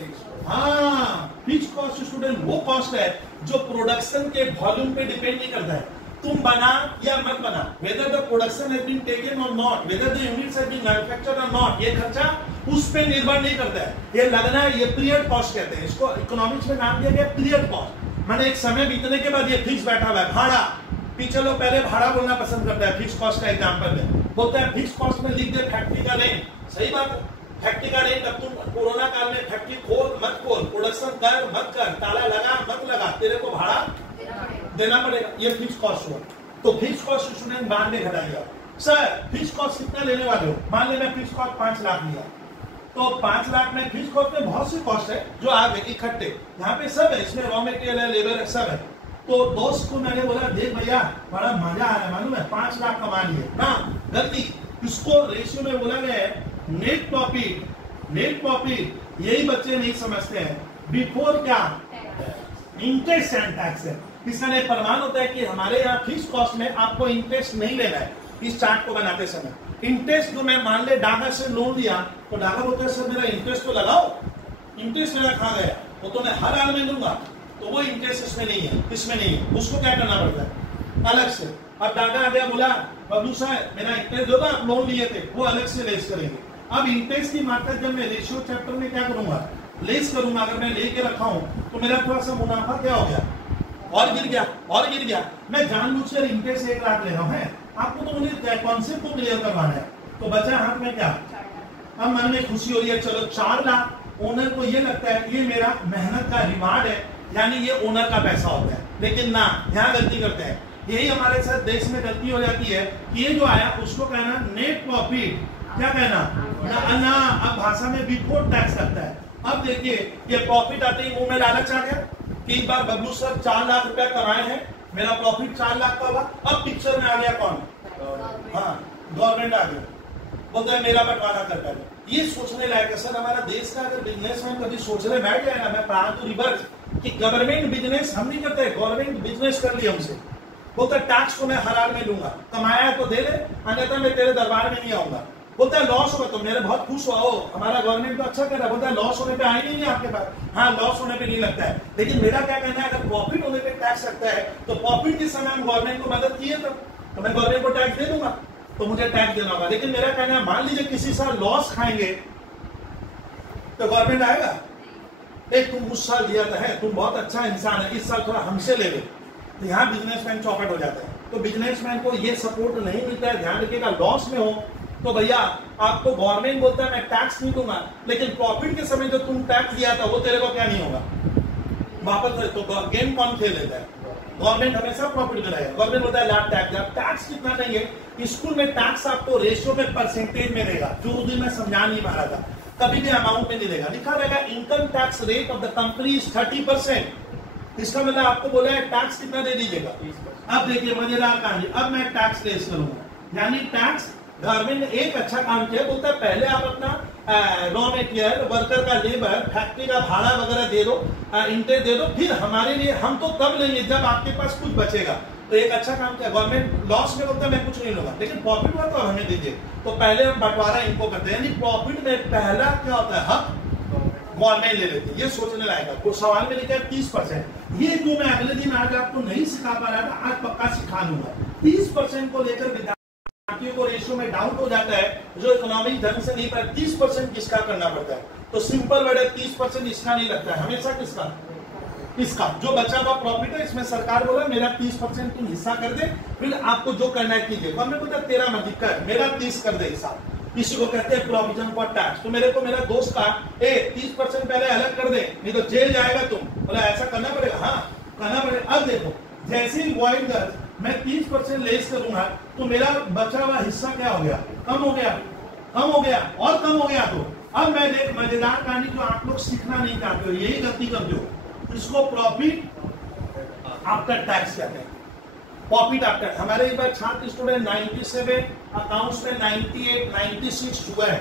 हाँ फिक्स कॉस्ट स्टूडेंट वो कॉस्ट है जो प्रोडक्शन के वॉल्यूम पे डिपेंड नहीं करता है। तुम बना या मत बना, whether the production has been taken or not, whether the units have been manufactured or not, ये खर्चा उस पे निर्भर नहीं करता है। ये लगना है, ये पीरियड कॉस्ट कहते हैं इसको, इकोनॉमिक्स में नाम दिया गया पीरियड कॉस्ट। मैंने एक समय बीतने के बाद ये फिक्स बैठा हुआ है। भाड़ा, पीछे लोग पहले भाड़ा बोलना पसंद करता है, फिक्स कॉस्ट का एग्जांपल में बोलता है फिक्स कॉस्ट में लिख दे फैक्ट्री का रेंट, सही बात है, फैक्ट्री का रेट, अब तुम कोरोना काल में फैक्ट्री खोल मत खोल, प्रोडक्शन कर मत कर, ताला लगा मत लगा, तेरे को भाड़ा देना पड़ेगा। ये फिक्स कॉस्ट हुआ। तो फिक्स कॉस्ट स्टूडेंट बाद में घटाएगा। सर फिक्स कॉस्ट कितना लेने वाले हो? मान ले मैं फिक्स कॉस्ट 5 लाख लिया, तो 5 लाख में फिक्स कॉस्ट में बहुत सी कॉस्ट है जो आ गए इकट्ठे, यहाँ पे सब है, इसमें रॉ मटेरियल है, लेबर है, सब है। तो दोस्त को मैंने बोला देख भैया बड़ा मजा आ रहा है, मालूम है 5 लाख कमा लिए ना, गलती। इसको रेशियो में बोला गया है नेट प्रॉफिट। नेट प्रॉफिट यही बच्चे नहीं समझते हैं, बिफोर क्या इंटरेस्ट एंड टैक्स है। इसका प्रमाण होता है कि हमारे यहाँ फिक्स कॉस्ट में आपको इंटरेस्ट नहीं लेना है। इस चार्ट को बनाते समय इंटरेस्ट जो मैं मान ले डाका से लोन लिया, तो डाका बोलता है सर मेरा इंटरेस्ट तो लगाओ, इंटरेस्ट मेरा खा गया, वो तो मैं हर हाल में लूंगा, तो वो इंटरेस्ट इसमें नहीं है, इसमें नहीं है, उसको क्या करना पड़ता है अलग से। अब डाका आ गया बोला बबलू साहब मेरा इंटरेस्ट जो था आप लोन लिए थे वो अलग से लेस करेंगे। अब इंटरेस्ट की मात्रा जब मैं रेशियो चैप्टर में क्या करूंगा लेस करूंगा, अगर मैं लेके रखा हूं तो मेरा थोड़ा सा मुनाफा क्या हो गया और गिर गया और गिर गया। मैं जानबूझकर इंटरेस्ट 1 लाख ले रहा हूं, आपको तो मुझे कॉन्सेप्ट को क्लियर करवाना है। तो बचा हाथ में क्या, अब मन में खुशी हो रही है, चलो 4 लाख ओनर को ये लगता है ये मेरा मेहनत का रिवार्ड है, यानी ये ओनर का पैसा होता है। लेकिन ना, यहाँ गलती करते हैं, यही हमारे साथ देश में गलती हो जाती है कि ये जो आया उसको कहना नेट प्रॉफिट, क्या कहना ना, अब भाषा में बिफोर टैक्स लगता है। अब देखिए ये प्रॉफिट आते ही मुंह में लालच आ गया कि एक बार बबलू सर 4 लाख रुपया कमाए हैं, मेरा प्रॉफिट 4 लाख का हुआ। अब पिक्चर में आ गया कौन, हाँ गवर्नमेंट आ गया, बोलता है मेरा बंटवारा करता है। ये सोचने लायक है सर, हमारा देश का अगर बिजनेसमैन कभी सोचने बैठ जाए ना, मैं पढ़ा तो रिवर्स कि गवर्नमेंट बिजनेस हम नहीं करते, गवर्नमेंट बिजनेस कर लिया हमसे, बोलता है टैक्स को मैं हर हाल में लूंगा, कमाया तो दे दे, अन्यथा मैं तेरे दरबार में नहीं आऊंगा। बोलता है लॉस होगा तो मेरे बहुत खुश हुआ, हमारा गवर्नमेंट तो अच्छा कर रहा है, बोलता है लॉस होने पे आए नहीं आपके पास, हाँ लॉस होने पे नहीं लगता है। लेकिन मेरा क्या कहना है, अगर प्रॉफिट होने पे टैक्स लगता है तो प्रॉफिट के समय हम गवर्नमेंट को मदद किए तो मैं गवर्नमेंट को टैक्स दे दूंगा, तो मुझे टैक्स देना होगा। लेकिन मेरा कहना है मान लीजिए किसी साल लॉस खाएंगे तो गवर्नमेंट आएगा, एक तुम उस साल दिया था है, तुम बहुत अच्छा इंसान है, इस साल थोड़ा हमसे ले ले, तो यहाँ बिजनेसमैन चौपट हो जाता है। तो बिजनेसमैन को ये सपोर्ट नहीं मिलता है, ध्यान रखिएगा। लॉस में हो तो भैया आपको गवर्नमेंट बोलता है मैं टैक्स नहीं दूंगा, लेकिन प्रॉफिट के समय जो तुम टैक्स दिया था वो तेरे को क्या नहीं होगा वापस, तो गेम कौन खेल लेता है, गवर्नमेंट हमेशा प्रॉफिट कराएगा। गवर्नमेंट बोलता है लाभ टैक्स, जब टैक्स कितना देंगे, स्कूल में टैक्स आपको रेशियो में परसेंटेज में देगा, जो उस दिन मैं समझा नहीं पा रहा था, कभी भी अमाउंट में नहीं देगा, लिखा रहेगा income tax rate of the company is 30%। इसका मतलब आपको बोला है टैक्स कितना दे दीजिएगा। अब देखिए मजेदार कहानी, अब मैं टैक्स लेस करूंगा, यानी टैक्स गवर्नमेंट ने एक अच्छा काम किया, बोलता है पहले आप अपना रॉ मटेरियल, वर्कर का लेबर, फैक्ट्री का भाड़ा वगैरह दे दो, इंटरेस्ट दे दो, फिर हमारे लिए हम तो तब लेंगे जब आपके पास कुछ बचेगा। तो एक अच्छा काम किया गवर्नमेंट, लॉस में बोलता है मैं कुछ नहीं लूंगा, लेकिन प्रॉफिट हुआ तो हमें दीजिए, तो पहले हम बंटवारा इनको करते हैं, यानी प्रॉफिट में पहला क्या होता है हक गवर्नमेंट ले लेते हैं। ये सोचने लायक है। सवाल में लिखा है 30%, ये जो मैं अगले दिन आज आपको नहीं सिखा पा रहा था, आज पक्का सिखा लूंगा। 30% को लेकर विद्यार्थियों को रेशियो में डाउट हो जाता है, जो इकोनॉमिक ढंग से नहीं पता 30% किसका करना पड़ता है, तो सिंपल वर्ड है 30% इसका नहीं लगता है, हमेशा किसका, इसका जो बचा हुआ प्रॉफिट है, इसमें सरकार बोला मेरा 30% तुम हिस्सा कर दे, फिर आपको जो करना है कीजिए। गवर्नमेंट बोलता तेरा मत कर, मेरा 30 कर दे हिस्सा, इसी को कहते हैं प्रोविजन फॉर टैक्स। तो मेरे को मेरा दोस्त का 30% पहले अलग कर दे, नहीं तो जेल जाएगा तुम, बोला ऐसा करना पड़ेगा, हाँ करना पड़ेगा। अब देखो जैसे ही वॉइड गर्ल्स मैं 30% लेस करूंगा तो मेरा बचा हुआ हिस्सा क्या हो गया, कम हो गया, कम हो गया और कम हो गया। तो अब मैं देख मजेदार कहानी जो आप लोग सीखना नहीं चाहते हो, यही गलती करते हो, इसको प्रॉफिट आफ्टर टैक्स कहते हैं। प्रॉफिट आफ्टर, हमारे एक बार छात्र स्टूडेंट 97 अकाउंट्स में 98 96 हुआ है,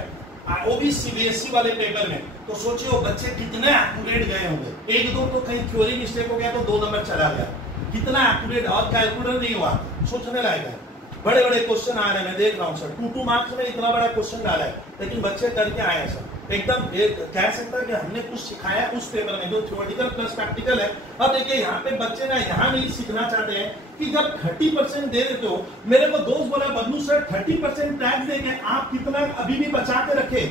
वो भी सीबीएसई वाले पेपर में। तो सोचिए वो बच्चे कितने एक्यूरेट गए होंगे, एक दो तो कहीं थ्योरी मिस्टेक हो गया तो 2 नंबर चला गया, कितना एक्यूरेट और कैलकुलेटर नहीं हुआ, सोचने लायक है। बड़े बड़े क्वेश्चन आ रहे हैं, मैं देख रहा हूँ सर 2 मार्क्स में इतना बड़ा क्वेश्चन डाला है, लेकिन बच्चे करके आए हैं सर, एकदम कह सकता है कि हमने कुछ सिखाया उस पेपर में जो थ्योरेटिकल प्लस प्रैक्टिकल है। अब देखिए यहाँ पे बच्चे ना यहाँ नहीं सीखना चाहते हैं कि जब 30% दे देते हो, मेरे को दोस्त बोला बबलू सर 30% टैक्स देंगे, आप कितना अभी भी बचा के रखे,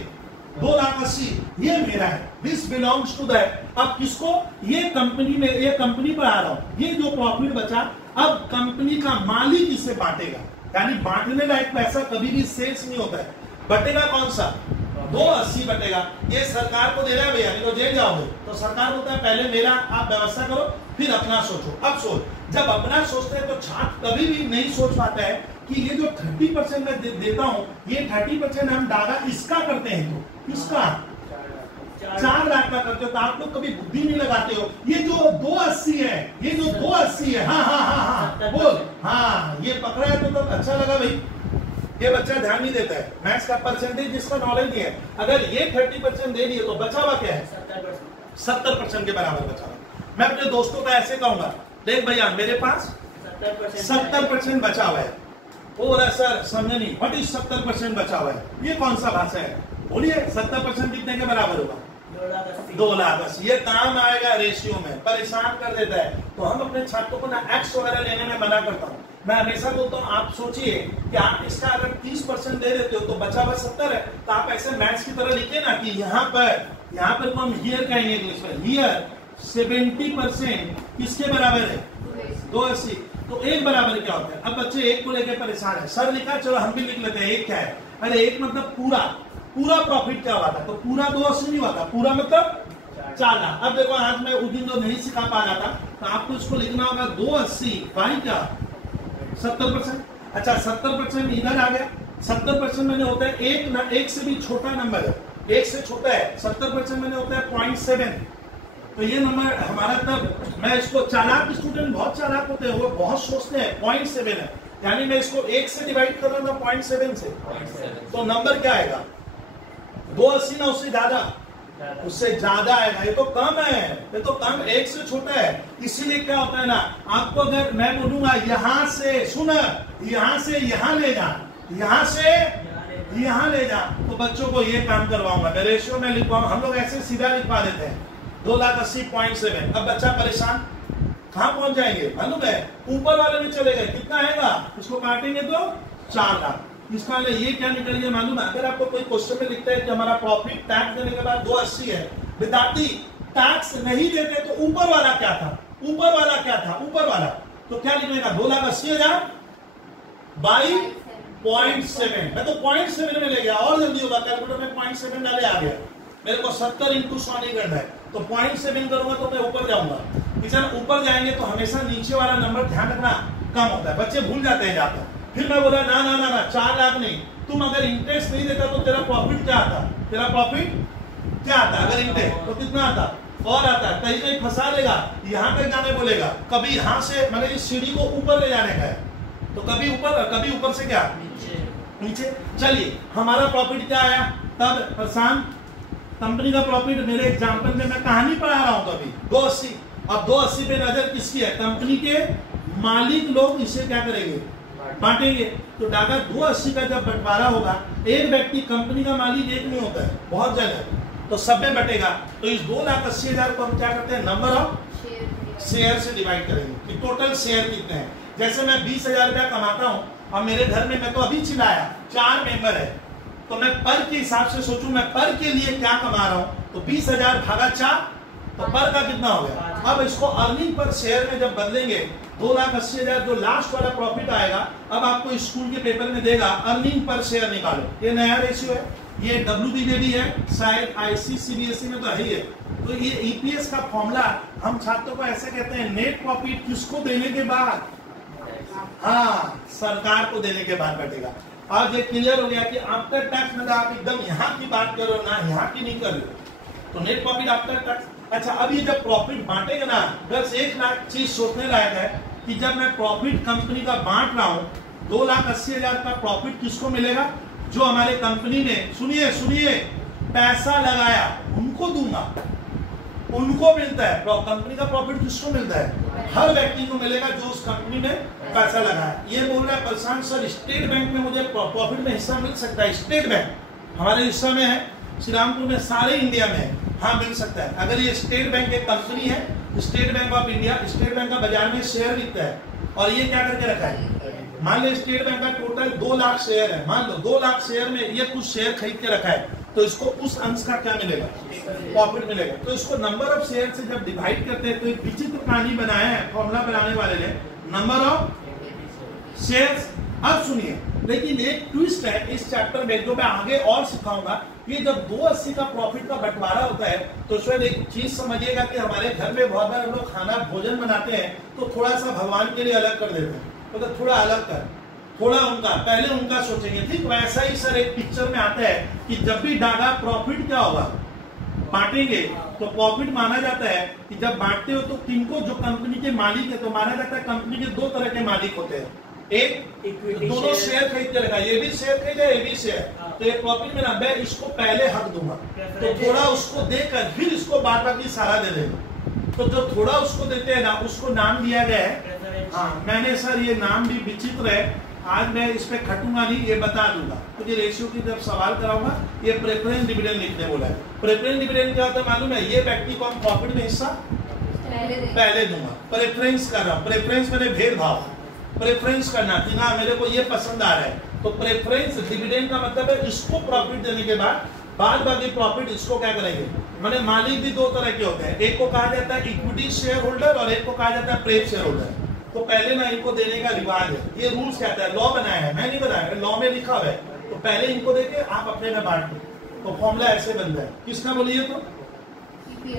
2,80,000 ये मेरा है, दिस बिलोंग्स टू दैट। अब किसको, ये कंपनी में, ये कंपनी पर आ रहा हूं, ये जो प्रॉफिट बचा अब कंपनी का मालिक इसे बांटेगा, यानी बांटने लायक पैसा कभी भी सेल्स नहीं होता है, बटेगा कौन सा, 280 बटेगा, ये सरकार को दे रहा है भैया, नहीं तो जेल जाओगे। तो सरकार बोलता है पहले मेरा आप व्यवस्था करो फिर अपना सोचो। अब सोच, जब अपना सोचते हैं तो छात्र कभी भी नहीं सोच पाता है कि ये जो 30% मैं देता हूँ, ये 30% हम दादा इसका करते हैं, तो इसका 4 लाख का करते हो, तो आप लोग कभी बुद्धि नहीं लगाते हो। ये जो 280 है, ये जो 280 है, हाँ बोल, हाँ ये पकड़ा है तो अच्छा लगा भाई। ये बच्चा ध्यान नहीं देता है, मैथ्स का परसेंटेज जिसका नॉलेज नहीं है, अगर ये 30% दे दिए तो बचा हुआ क्या है? 70% के बराबर बचा हुआ। मैं अपने दोस्तों को ऐसे कहूंगा, देख भैया मेरे पास 70% बचा हुआ है। और सर समझे नहीं, व्हाट इज 70% बचा हुआ है, ये कौन सा भाषा है? बोलिए 70% कितने के बराबर होगा? 2,80,000। ये काम आएगा रेशियो में, परेशान कर देता है। तो हम अपने छात्रों को ना एक्स वगैरह लेने में मना करता हूँ। मैं हमेशा बोलता हूँ आप सोचिए कि आप इसका अगर 30% दे देते हो तो बचा हुआ 70 है, तो आप ऐसे मैथ्स की तरह लिखे ना कि यहाँ पर को हम हियर कहेंगे इंग्लिश में, हियर 70% किसके बराबर है? 280। तो एक बराबर क्या होता है? अब बच्चे एक को लेकर परेशान है, सर लिखा, चलो हम भी लिख लेते हैं। एक क्या है? अरे एक मतलब पूरा प्रॉफिट क्या हुआ था? तो पूरा 280 नहीं हुआ था, पूरा मतलब 4 लाख। अब देखो आज मैं उस दिन जो नहीं सिखा पा रहा था, तो आपको इसको लिखना होगा 280 बाई क्या 70%। अच्छा 70% इधर आ गया, 70% मैंने होता है एक से भी छोटा नंबर है, एक से छोटा है 70% मैंने होता है 0.7। तो ये नंबर हमारा, तब मैं इसको, चालाक स्टूडेंट बहुत चालाक होते हैं, वो बहुत सोचते हैं 0.7 है, यानी मैं इसको 1 से डिवाइड कर रहा था 0.7 से, तो नंबर क्या आएगा? 280 ना उससे ज्यादा, उससे ज्यादा आएगा। ये तो कम है, ये तो कम, 1 से छोटा है। इसीलिए क्या होता है ना, आपको अगर मैं बोलूंगा यहाँ से सुन, यहाँ से यहाँ ले जा, यहाँ से यहाँ ले जा, तो बच्चों को ये काम करवाऊंगा मैं, रेशियो में लिखवाऊंगा। हम लोग ऐसे सीधा लिखवा देते हैं 2,80,7। अब बच्चा परेशान, कहाँ पहुंच जाएंगे मालूम है? ऊपर वाले में चले गए, कितना आएगा? इसको काटेंगे तो 4 लाख। इसका ये क्या निकल गया मालूम है? अगर आपको कोई क्वेश्चन में लिखता है कि हमारा प्रॉफिट टैक्स देने के बाद 280 है, विद्यार्थी टैक्स नहीं देते तो ऊपर वाला क्या था? ऊपर वाला क्या था? ऊपर वाला तो क्या लिखने का? 2,80,000 बाई 0.7। मैं तो 0.7 में ले गया, और जल्दी होगा, कैलकुलेटर में 0.7 डाले आ गया। मेरे को 70 × 100 नहीं करना है, तो 0.7 करूंगा तो मैं ऊपर जाऊंगा। किसान ऊपर जाएंगे तो हमेशा नीचे वाला नंबर ध्यान रखना कम होता है, बच्चे भूल जाते हैं जाकर। फिर मैं बोला ना 4 लाख नहीं, तुम अगर इंटरेस्ट नहीं देता तो तेरा प्रॉफिट क्या आता? तेरा प्रॉफिट क्या आता? अगर इंटरेस्ट तो कितना आता? और आता है, कहीं कहीं फंसा लेगा, यहाँ तक जाने बोलेगा, कभी यहाँ से, मतलब इस सीढ़ी को ऊपर ले जाने का है, तो कभी ऊपर से क्या नीचे। चलिए हमारा प्रॉफिट क्या आया? तब प्रशांत कंपनी का प्रॉफिट, मेरे एग्जाम्पल में मैं कहानी पढ़ा रहा हूँ कभी, 280। अब 280 पे नजर किसकी है? कंपनी के मालिक लोग इसे क्या करेंगे? बांटेंगे। तो डाटा 280 का जब बंटवारा होगा, एक व्यक्ति, कंपनी का मालिक एक नहीं होता है, बहुत जगह, तो सब में बटेगा। तो इस 2,80,000 को हम क्या करते हैं? नंबर ऑफ शेयर से डिवाइड करेंगे कि टोटल शेयर कितने हैं। जैसे मैं 20,000 रुपया कमाता हूँ और मेरे घर में, मैं तो अभी चिल्लाया, 4 मेंबर है, तो मैं पर के हिसाब से सोचूं मैं पर के लिए क्या कमा रहा हूं, तो 20,000 भागा 4, तो पर का कितना हो गया? अब इसको अर्निंग पर शेयर में जब बदलेंगे, 2,80,000 जो लास्ट वाला प्रॉफिट आएगा, अब आपको स्कूल के पेपर में देगा अर्निंग पर शेयर निकालो। ये नया रेशियो है, ये WB में भी है, शायद ICCBSE में तो है ही है। तो ये EPS का फॉर्मूला हम छात्रों को ऐसे कहते हैं, नेट प्रॉफिट किसको देने के बाद? हाँ, सरकार को देने के बाद बैठेगा। आज ये क्लियर हो गया कि आफ्टर टैक्स मतलब आप एकदम यहाँ की बात करो ना, यहाँ की नहीं कर लो। तो नेट प्रॉफिट आफ्टर टैक्स। अच्छा, अब ये जब प्रॉफिट बांटेगा ना, बस एक लाख चीज सोचने लायक है कि जब मैं प्रॉफिट कंपनी का बांट रहा हूँ, 2,80,000 का प्रॉफिट किसको मिलेगा? जो हमारे कंपनी में, सुनिए पैसा लगाया उनको दूंगा, उनको मिलता है। कंपनी का प्रॉफिट किसको मिलता है? हर व्यक्ति को मिलेगा जो उस कंपनी में पैसा लगाया। ये बोल रहा है प्रशांत सर, स्टेट बैंक में मुझे प्रॉफिट में हिस्सा मिल सकता है? स्टेट बैंक हमारे हिस्सा में है, श्रीरामपुर में, सारे इंडिया में है, हाँ मिल सकता है। अगर ये स्टेट बैंक एक कंपनी है, state bank of India, state bank का बाजार में शेयर बिकता है, और ये क्या करके रखा है? मान लो स्टेट बैंक का टोटल 2 लाख शेयर है, मान लो 2 लाख शेयर में ये कुछ शेयर खरीद के रखा है, तो इसको उस अंश का क्या मिलेगा? प्रॉफिट मिलेगा। तो इसको नंबर ऑफ शेयर से जब डिवाइड करते हैं, तो एक विचित्र कहानी बनाया है फॉर्मूला बनाने वाले ने, नंबर ऑफ शेयर्स। अब सुनिए, लेकिन एक ट्विस्ट है इस चैप्टर में जो मैं आगे और सिखाऊंगा। ये जब 280 का प्रॉफिट का बंटवारा होता है तो शायद एक चीज समझिएगा कि हमारे घर में बहुत बार हम लोग खाना भोजन बनाते हैं तो थोड़ा सा भगवान के लिए अलग कर देते हैं, मतलब थोड़ा अलग कर, थोड़ा उनका, पहले उनका सोचेंगे। ठीक वैसा ही सर एक पिक्चर में आता है कि जब भी डागा प्रॉफिट क्या होगा, बांटेंगे तो प्रॉफिट माना जाता है कि जब बांटते हो तो किनको, जो कंपनी के मालिक है, तो माना जाता है कंपनी के दो तरह के मालिक होते हैं। एक दोनों शेयर खरीद के रखा, ये भी शेयर खरीदे ये भी शेयर, तो ये प्रॉफिट में ना मैं इसको पहले हक दूंगा तो थोड़ा उसको देकर फिर इसको बाद बाकी सारा दे देंगे। तो जो थोड़ा उसको देते हैं ना उसको नाम दिया गया है। हाँ मैंने सर ये नाम भी विचित्र है, आज मैं इस पे खटूंगा नहीं, ये बता दूंगा क्योंकि रेशियो की जब सवाल कराऊंगा ये प्रेफरेंस डिविडेंड लिखने बोला है। प्रेफरेंस डिविडेंड क्या होता है मालूम है, ये व्यक्ति को हम प्रॉफिट में हिस्सा पहले दूंगा, प्रेफरेंस कर रहा हूँ। प्रेफरेंस मैंने भेदभाव, प्रेफरेंस करना कि ना मेरे को ये पसंद आ रहा है, तो प्रेफरेंस डिविडेंड का मतलब है इसको प्रॉफिट देने के बाद बाकी प्रॉफिट इसको क्या करेंगे। मैंने मालिक भी दो तरह के होते हैं, एक को कहा जाता है इक्विटी शेयर होल्डर और एक को कहा जाता है प्रेफ शेयर होल्डर। तो पहले ना इनको देने का रिवाज है, ये रूल्स कहता है, लॉ बनाया है, मैं नहीं बनाया, लॉ में लिखा हुआ है। तो पहले इनको देके आप अपने में बांट दो, तो फॉर्मूला ऐसे बनता है। किसका बोलिए तो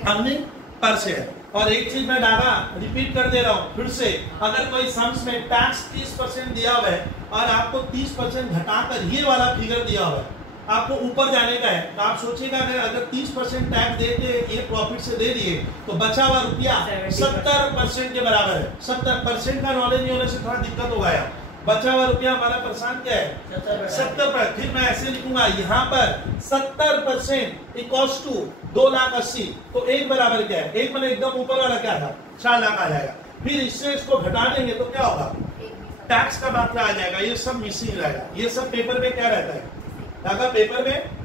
अर्निंग पर शेयर। और एक चीज मैं डाला रिपीट कर दे रहा हूँ फिर से, अगर कोई सम्स में टैक्स 30% दिया हुआ है और आपको 30% घटाकर ये वाला फिगर दिया हुआ है, आपको ऊपर जाने का है, तो आप सोचिएगा अगर 30% टैक्स दे के ये प्रॉफिट से दे दिए तो बचा हुआ रुपया 70% के बराबर है। 70% का नॉलेज नहीं होने से थोड़ा दिक्कत होगा यार। बचा हुआ रुपया हमारा परसेंट क्या है 70%। फिर मैं ऐसे लिखूंगा यहाँ पर 70% इक्वल्स टू 2,80,000, तो एक बराबर क्या है, एक मैंने एकदम ऊपर वाला क्या था 4 लाख आ जाएगा। फिर इससे इसको घटा देंगे तो क्या होगा, टैक्स का मात्रा आ जाएगा। ये सब मिसिंग रहेगा, ये सब पेपर में क्या रहता है, अगर पेपर में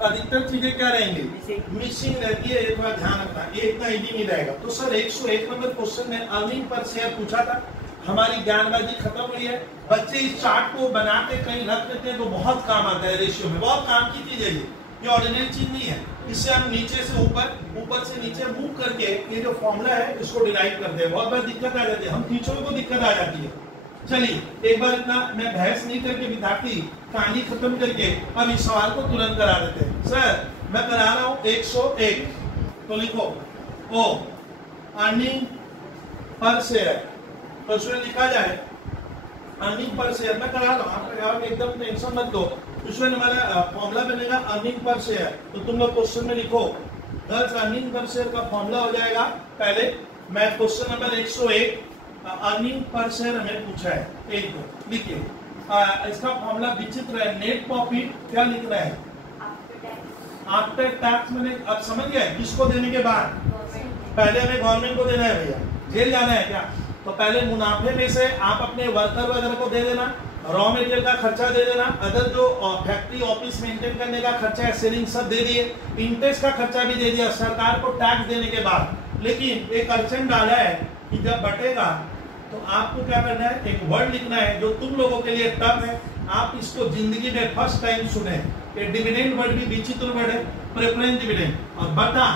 अधिकतर चीजें क्या रहेंगी मिसिंग रहती है, ये थोड़ा ध्यान रखना, ये इतना इजी नहीं रहेगा। तो सर 101 नंबर क्वेश्चन में अर्निंग पर शेयर पूछा था, हमारी ज्ञानबाजी खत्म हुई है। बच्चे इस चार्ट को बना के कहीं रख देते हैं तो बहुत काम आता है, रेशियो में बहुत काम की चीज है ये ऑर्डिनरी चीज नहीं है। इससे हम नीचे से ऊपर, ऊपर से नीचे मूव करके ये जो फॉर्मूला है इसको डिराइव करते हैं, बहुत बार दिक्कत आ जाती है, हम टीचरों को दिक्कत आ जाती है। चलिए एक बार इतना मैं बहस नहीं करके विद्यार्थी कहानी खत्म करके अब इस सवाल को तुरंत करा देते हैं। सर मैं करा रहा हूँ 101, तो लिखो ओ अर्निंग पर शेयर, तो उसमें लिखा जाए अर्निंग पर शेयर। मैं करा रहा हूँ, आप एकदम टेंशन मत लो, उसमें हमारा फॉर्मूला बनेगा अर्निंग पर शेयर। तो तुम लोग क्वेश्चन में लिखो गर्ल्स अर्निंग पर शेयर का फॉर्मूला हो जाएगा। पहले मैं question number 101 earning per share हमें पूछा है, एक दो लिखिए। इसका फॉर्मूला विचित्र है, नेट प्रॉफिट क्या लिख रहा है आफ्टर टैक्स। मैंने अब समझ गया किसको देने के बाद, पहले हमें गवर्नमेंट को देना है भैया, जेल जाना है क्या, तो पहले मुनाफे में से आप अपने वर्कर वगैरह को दे देना, रॉ मटेरियल का खर्चा दे देना, अदर जो फैक्ट्री ऑफिस मेंटेन करने का खर्चा है सेलिंग सब दे दिए, इंटरेस्ट का खर्चा भी दे दिया सरकार को टैक्स देने के बाद। लेकिन एक अड़चन डाला है कि जब बटेगा तो आपको क्या करना है, एक वर्ड लिखना है जो तुम लोगों के लिए टफ है, आप इसको जिंदगी में फर्स्ट टाइम सुने। ये डिविडेंड वर्ड भी विचित्र वर्ड है, प्रेफरेंस डिविडेंड, और बटा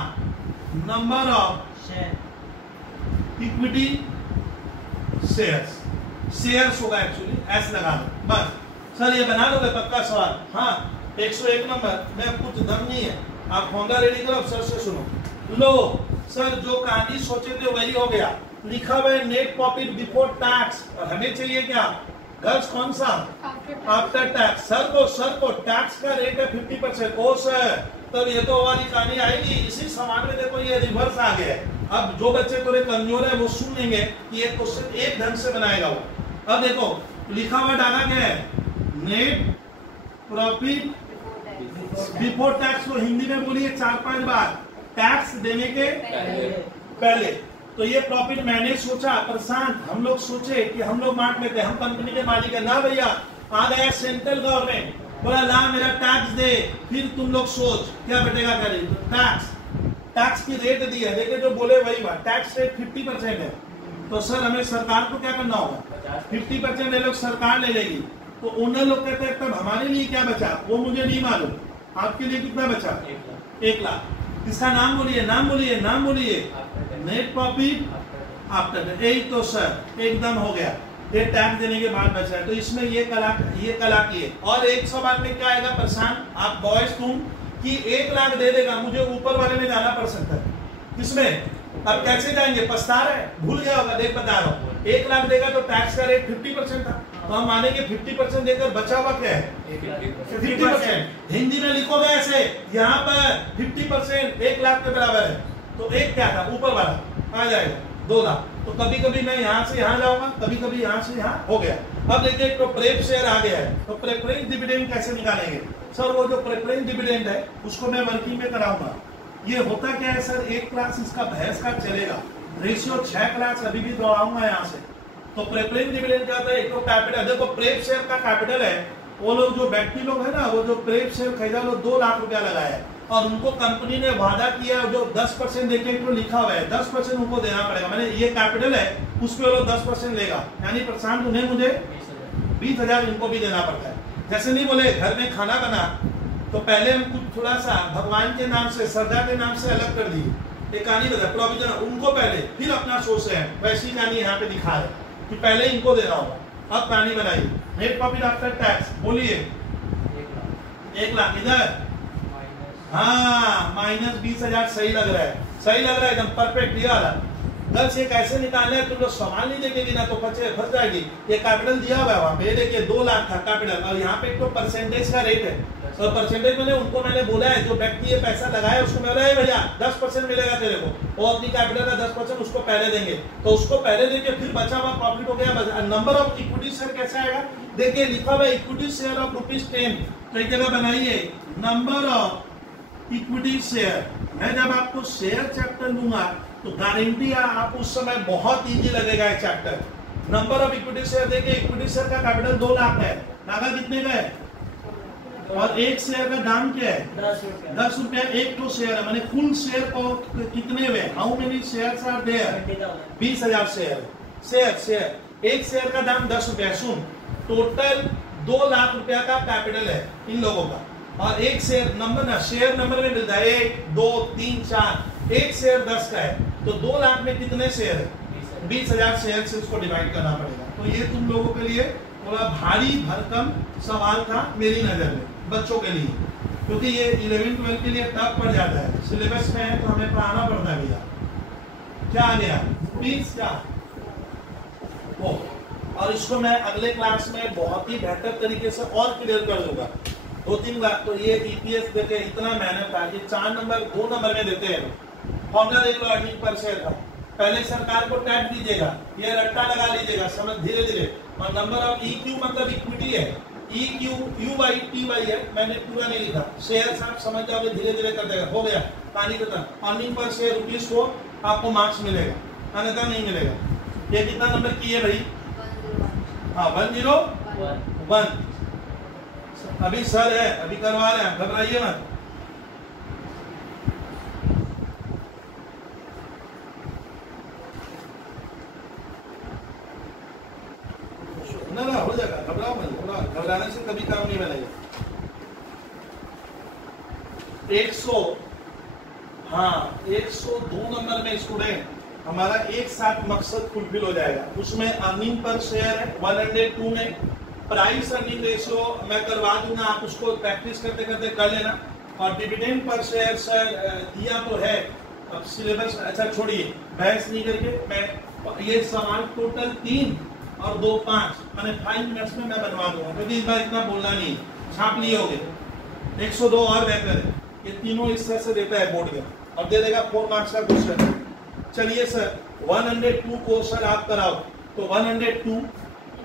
number of equity shares, shares होगा एक्चुअली, एस लगा दो बस। सर ये बना लोगे पक्का सवाल, हाँ 101 नंबर में कुछ दम नहीं है, आप फॉर्मूला रेडी करो, सर से सुनो। लो सर जो कहानी सोचे थे वही हो गया, लिखा हुआ है नेट प्रॉफिट बिफोर टैक्स, और हमें चाहिए क्या गर्ल्स कौन सा आफ्टर टैक्स। सर को टैक्स का रेट है 50%। ओ सर तब ये तो वाली कहानी आएगी, इसी सवाल में देखो ये रिवर्स आ गया है। अब जो बच्चे थोड़े कमजोर है वो सुन लेंगे कि ये क्वेश्चन एक ढंग से बनाएगा वो। अब देखो लिखा हुआ डाला क्या है, नेट प्रॉफिट बिफोर टैक्स को हिंदी में बोलिए 4-5 बार, टैक्स देने के पहले। तो ये प्रॉफिट मैंने सोचा प्रशांत, हम लोग सोचे कि हम लोग बांट लेते, हम कंपनी के मालिक है ना भैया। आ गया सेंट्रल गवर्नमेंट, बोला ला मेरा टैक्स दे, फिर तुम लोग सोच क्या बटेगा करें, टैक्स की रेट दी है, देखिए जो बोले वही बात, टैक्स रेट 50% है। तो सर हमें सरकार को क्या करना होगा, 50% ये लोग सरकार ले लेगी। तो ओनर लोग कहते हैं तब हमारे लिए क्या बचा, वो मुझे नहीं मालूम, आपके लिए कितना बचा 1 लाख। इसका नाम बोलिए, नाम बोलिए, नाम बोलिए, नेट प्रॉफिट आफ्टर। यही तो सर एकदम हो गया। ये टैक्स देने के बाद बचा है, तो इसमें ये कला की है। और एक सवाल में क्या आएगा प्रशांत, आप बॉयज तुम कि 1 लाख दे देगा, मुझे ऊपर वाले में जाना पड़ सकता है। किसमें? अब कैसे जाएंगे? पछता रहे, भूल गया होगा, देख बता रहा हूँ। 1 लाख देगा तो टैक्स का रेट 50% था, तो हम मानेंगे 50% देकर बचा हुआ क्या है? 50%। हिंदी में लिखोगे ऐसे, यहाँ पर 50% 1 लाख के बराबर है, तो एक क्या था? ऊपर वाला आ जाएगा 2 लाख। तो कभी कभी मैं यहाँ से यहाँ जाऊंगा, कभी कभी यहाँ से यहाँ, हो गया। अब देखिए तो प्रेफ शेयर आ गया है, तो प्रेफरेंस डिविडेंड कैसे निकालेंगे? सर वो जो प्रेफरेंस डिविडेंड है उसको मैं वर्किंग में कराऊंगा। ये होता क्या है सर, 1 क्लास इसका भैंस का चलेगा, रेशियो 6 क्लास अभी भी दौड़ाऊंगा यहाँ से। तो प्रेफरेंस डिविडेंड क्या होता है? एक तो कैपिटल, देखो प्रेफ शेयर का कैपिटल है, वो लोग जो व्यक्ति लोग है ना, वो जो प्रेफ शेयर खरीदा वो 2 लाख रुपया लगाया है, और उनको कंपनी ने वादा किया जो 10% देके तो लिखा हुआ है 10% उनको देना पड़ेगा। मैंने ये कैपिटल है, उस पर वो 10% लेगा, यानी प्रशांत उन्हें मुझे 20,000 इनको भी देना पड़ता है। जैसे नहीं बोले घर में खाना बना तो पहले हम कुछ थोड़ा सा भगवान के नाम से, श्रद्धा के नाम से अलग कर दिए, एक कहानी बता प्रोविजन उनको पहले, फिर अपना सोच रहे हैं, वैसी कहानी यहाँ पे दिखा रहे कि पहले इनको देना होगा। अब कहानी बनाइए, नेट प्रॉफिट आफ्टर टैक्स, बोलिए 1 लाख इधर, हाँ माइनस 20,000 सही लग रहा है, सही लग रहा है एकदम परफेक्ट। ये वाला 10 ये कैसे निकालना है, तुम लोग सवाल नहीं देखेगी ना तो फंस जाएगी। ये कैपिटल दिया हुआ है वहाँ पे, देखिए 2 लाख था कैपिटल, और यहाँ पे तो परसेंटेज का रेट है, और परसेंटेज मैंने उनको मैंने बोला है, जो व्यक्ति ये पैसा लगाया उसको मैं बोला है भैया 10% मिलेगा तेरे को, वो अपनी कैपिटल का 10% उसको पहले देंगे, तो उसको पहले देंगे, फिर बचा हुआ प्रॉफिट हो गया। नंबर ऑफ इक्विटी शेयर कैसे आएगा? देखिए लिखा हुआ इक्विटी शेयर ऑफ ₹10, तो एक जगह बनाइए नंबर ऑफ इक्विटी शेयर। मैं जब आपको शेयर चैप्टर लूंगा तो गारंटी है आप उस समय बहुत इजी लगेगा ये chapter. Number of equity share, देखिए इक्विटी शेयर का कैपिटल 2 लाख है, लागा कितने का है, और एक शेयर का दाम क्या है? 10 रुपया। एक तो शेयर है, मैंने कुल शेयर को कितने हुए, how many shares are there? 20,000 share. एक शेयर का दाम 10 रुपया। सुन, टोटल 2 लाख रुपया का कैपिटल है इन लोगों का, और एक शेयर नंबर ना, शेयर नंबर में मिलता है 1 2 3 4, एक शेयर 10 का है, तो 2 लाख में कितने शेयर है? 20,000 शेयर से उसको डिवाइड करना पड़ेगा। तो ये तुम लोगों के लिए थोड़ा भारी भरकम सवाल था मेरी नजर में, बच्चों के लिए, क्योंकि ये 11-12 के लिए टफ पड़ जाता है, सिलेबस में है तो हमें पढ़ाना पड़ता है भैया। क्या आ गया? प्लीज क्या वो, और इसको मैं अगले क्लास में बहुत ही बेहतर तरीके से और क्लियर कर दूंगा। 2-3 लाख तो ये ईपीएस देते इतना मेहनत था, ये 4 नंबर 2 नंबर में देते हैं। फॉर्मूला देख लो, अर्निंग पर शेयर का, पहले सरकार को टैक्स दीजिएगा, ये रट्टा लगा लीजिएगा, समझ धीरे धीरे। और नंबर ऑफ EQ मतलब इक्विटी है, EQ UY है, मैंने पूरा नहीं लिखा, शेयर आप समझ जाओगे, धीरे धीरे कर देगा, हो गया कहानी खत्म। अर्निंग पर शेयर ₹4 आपको मार्क्स मिलेगा, अन्यथा नहीं मिलेगा। ये कितना नंबर की है भाई? हाँ 101। अभी सर है, अभी करवा रहे हैं, घबराइए मत। ना हो जाएगा, घबराओ मत, घबराने से कभी काम नहीं बनेगा। 102 नंबर में स्टूडेंट हमारा एक साथ मकसद फुलफिल हो जाएगा। उसमें अर्निंग पर शेयर है 102 में, प्राइस अर्निंग रेशियो मैं करवा दूंगा, आप उसको प्रैक्टिस करते करते कर लेना। और डिविडेंड पर शेयर सर दिया तो है, अब सिलेबस अच्छा छोड़िए, बहस नहीं करके मैं ये सवाल टोटल 3 और 2 5 मैंने 5 मिनट्स में मैं बनवा दूंगा, क्योंकि इस बार इतना बोलना नहीं, छाप लिए होगे। 102 और बेहतर है, ये तीनों इस तरह से देता है बोर्ड में, और दे देगा 4 मार्क्स का क्वेश्चन। चलिए सर 102 क्वेश्चन आप कराओ, तो 102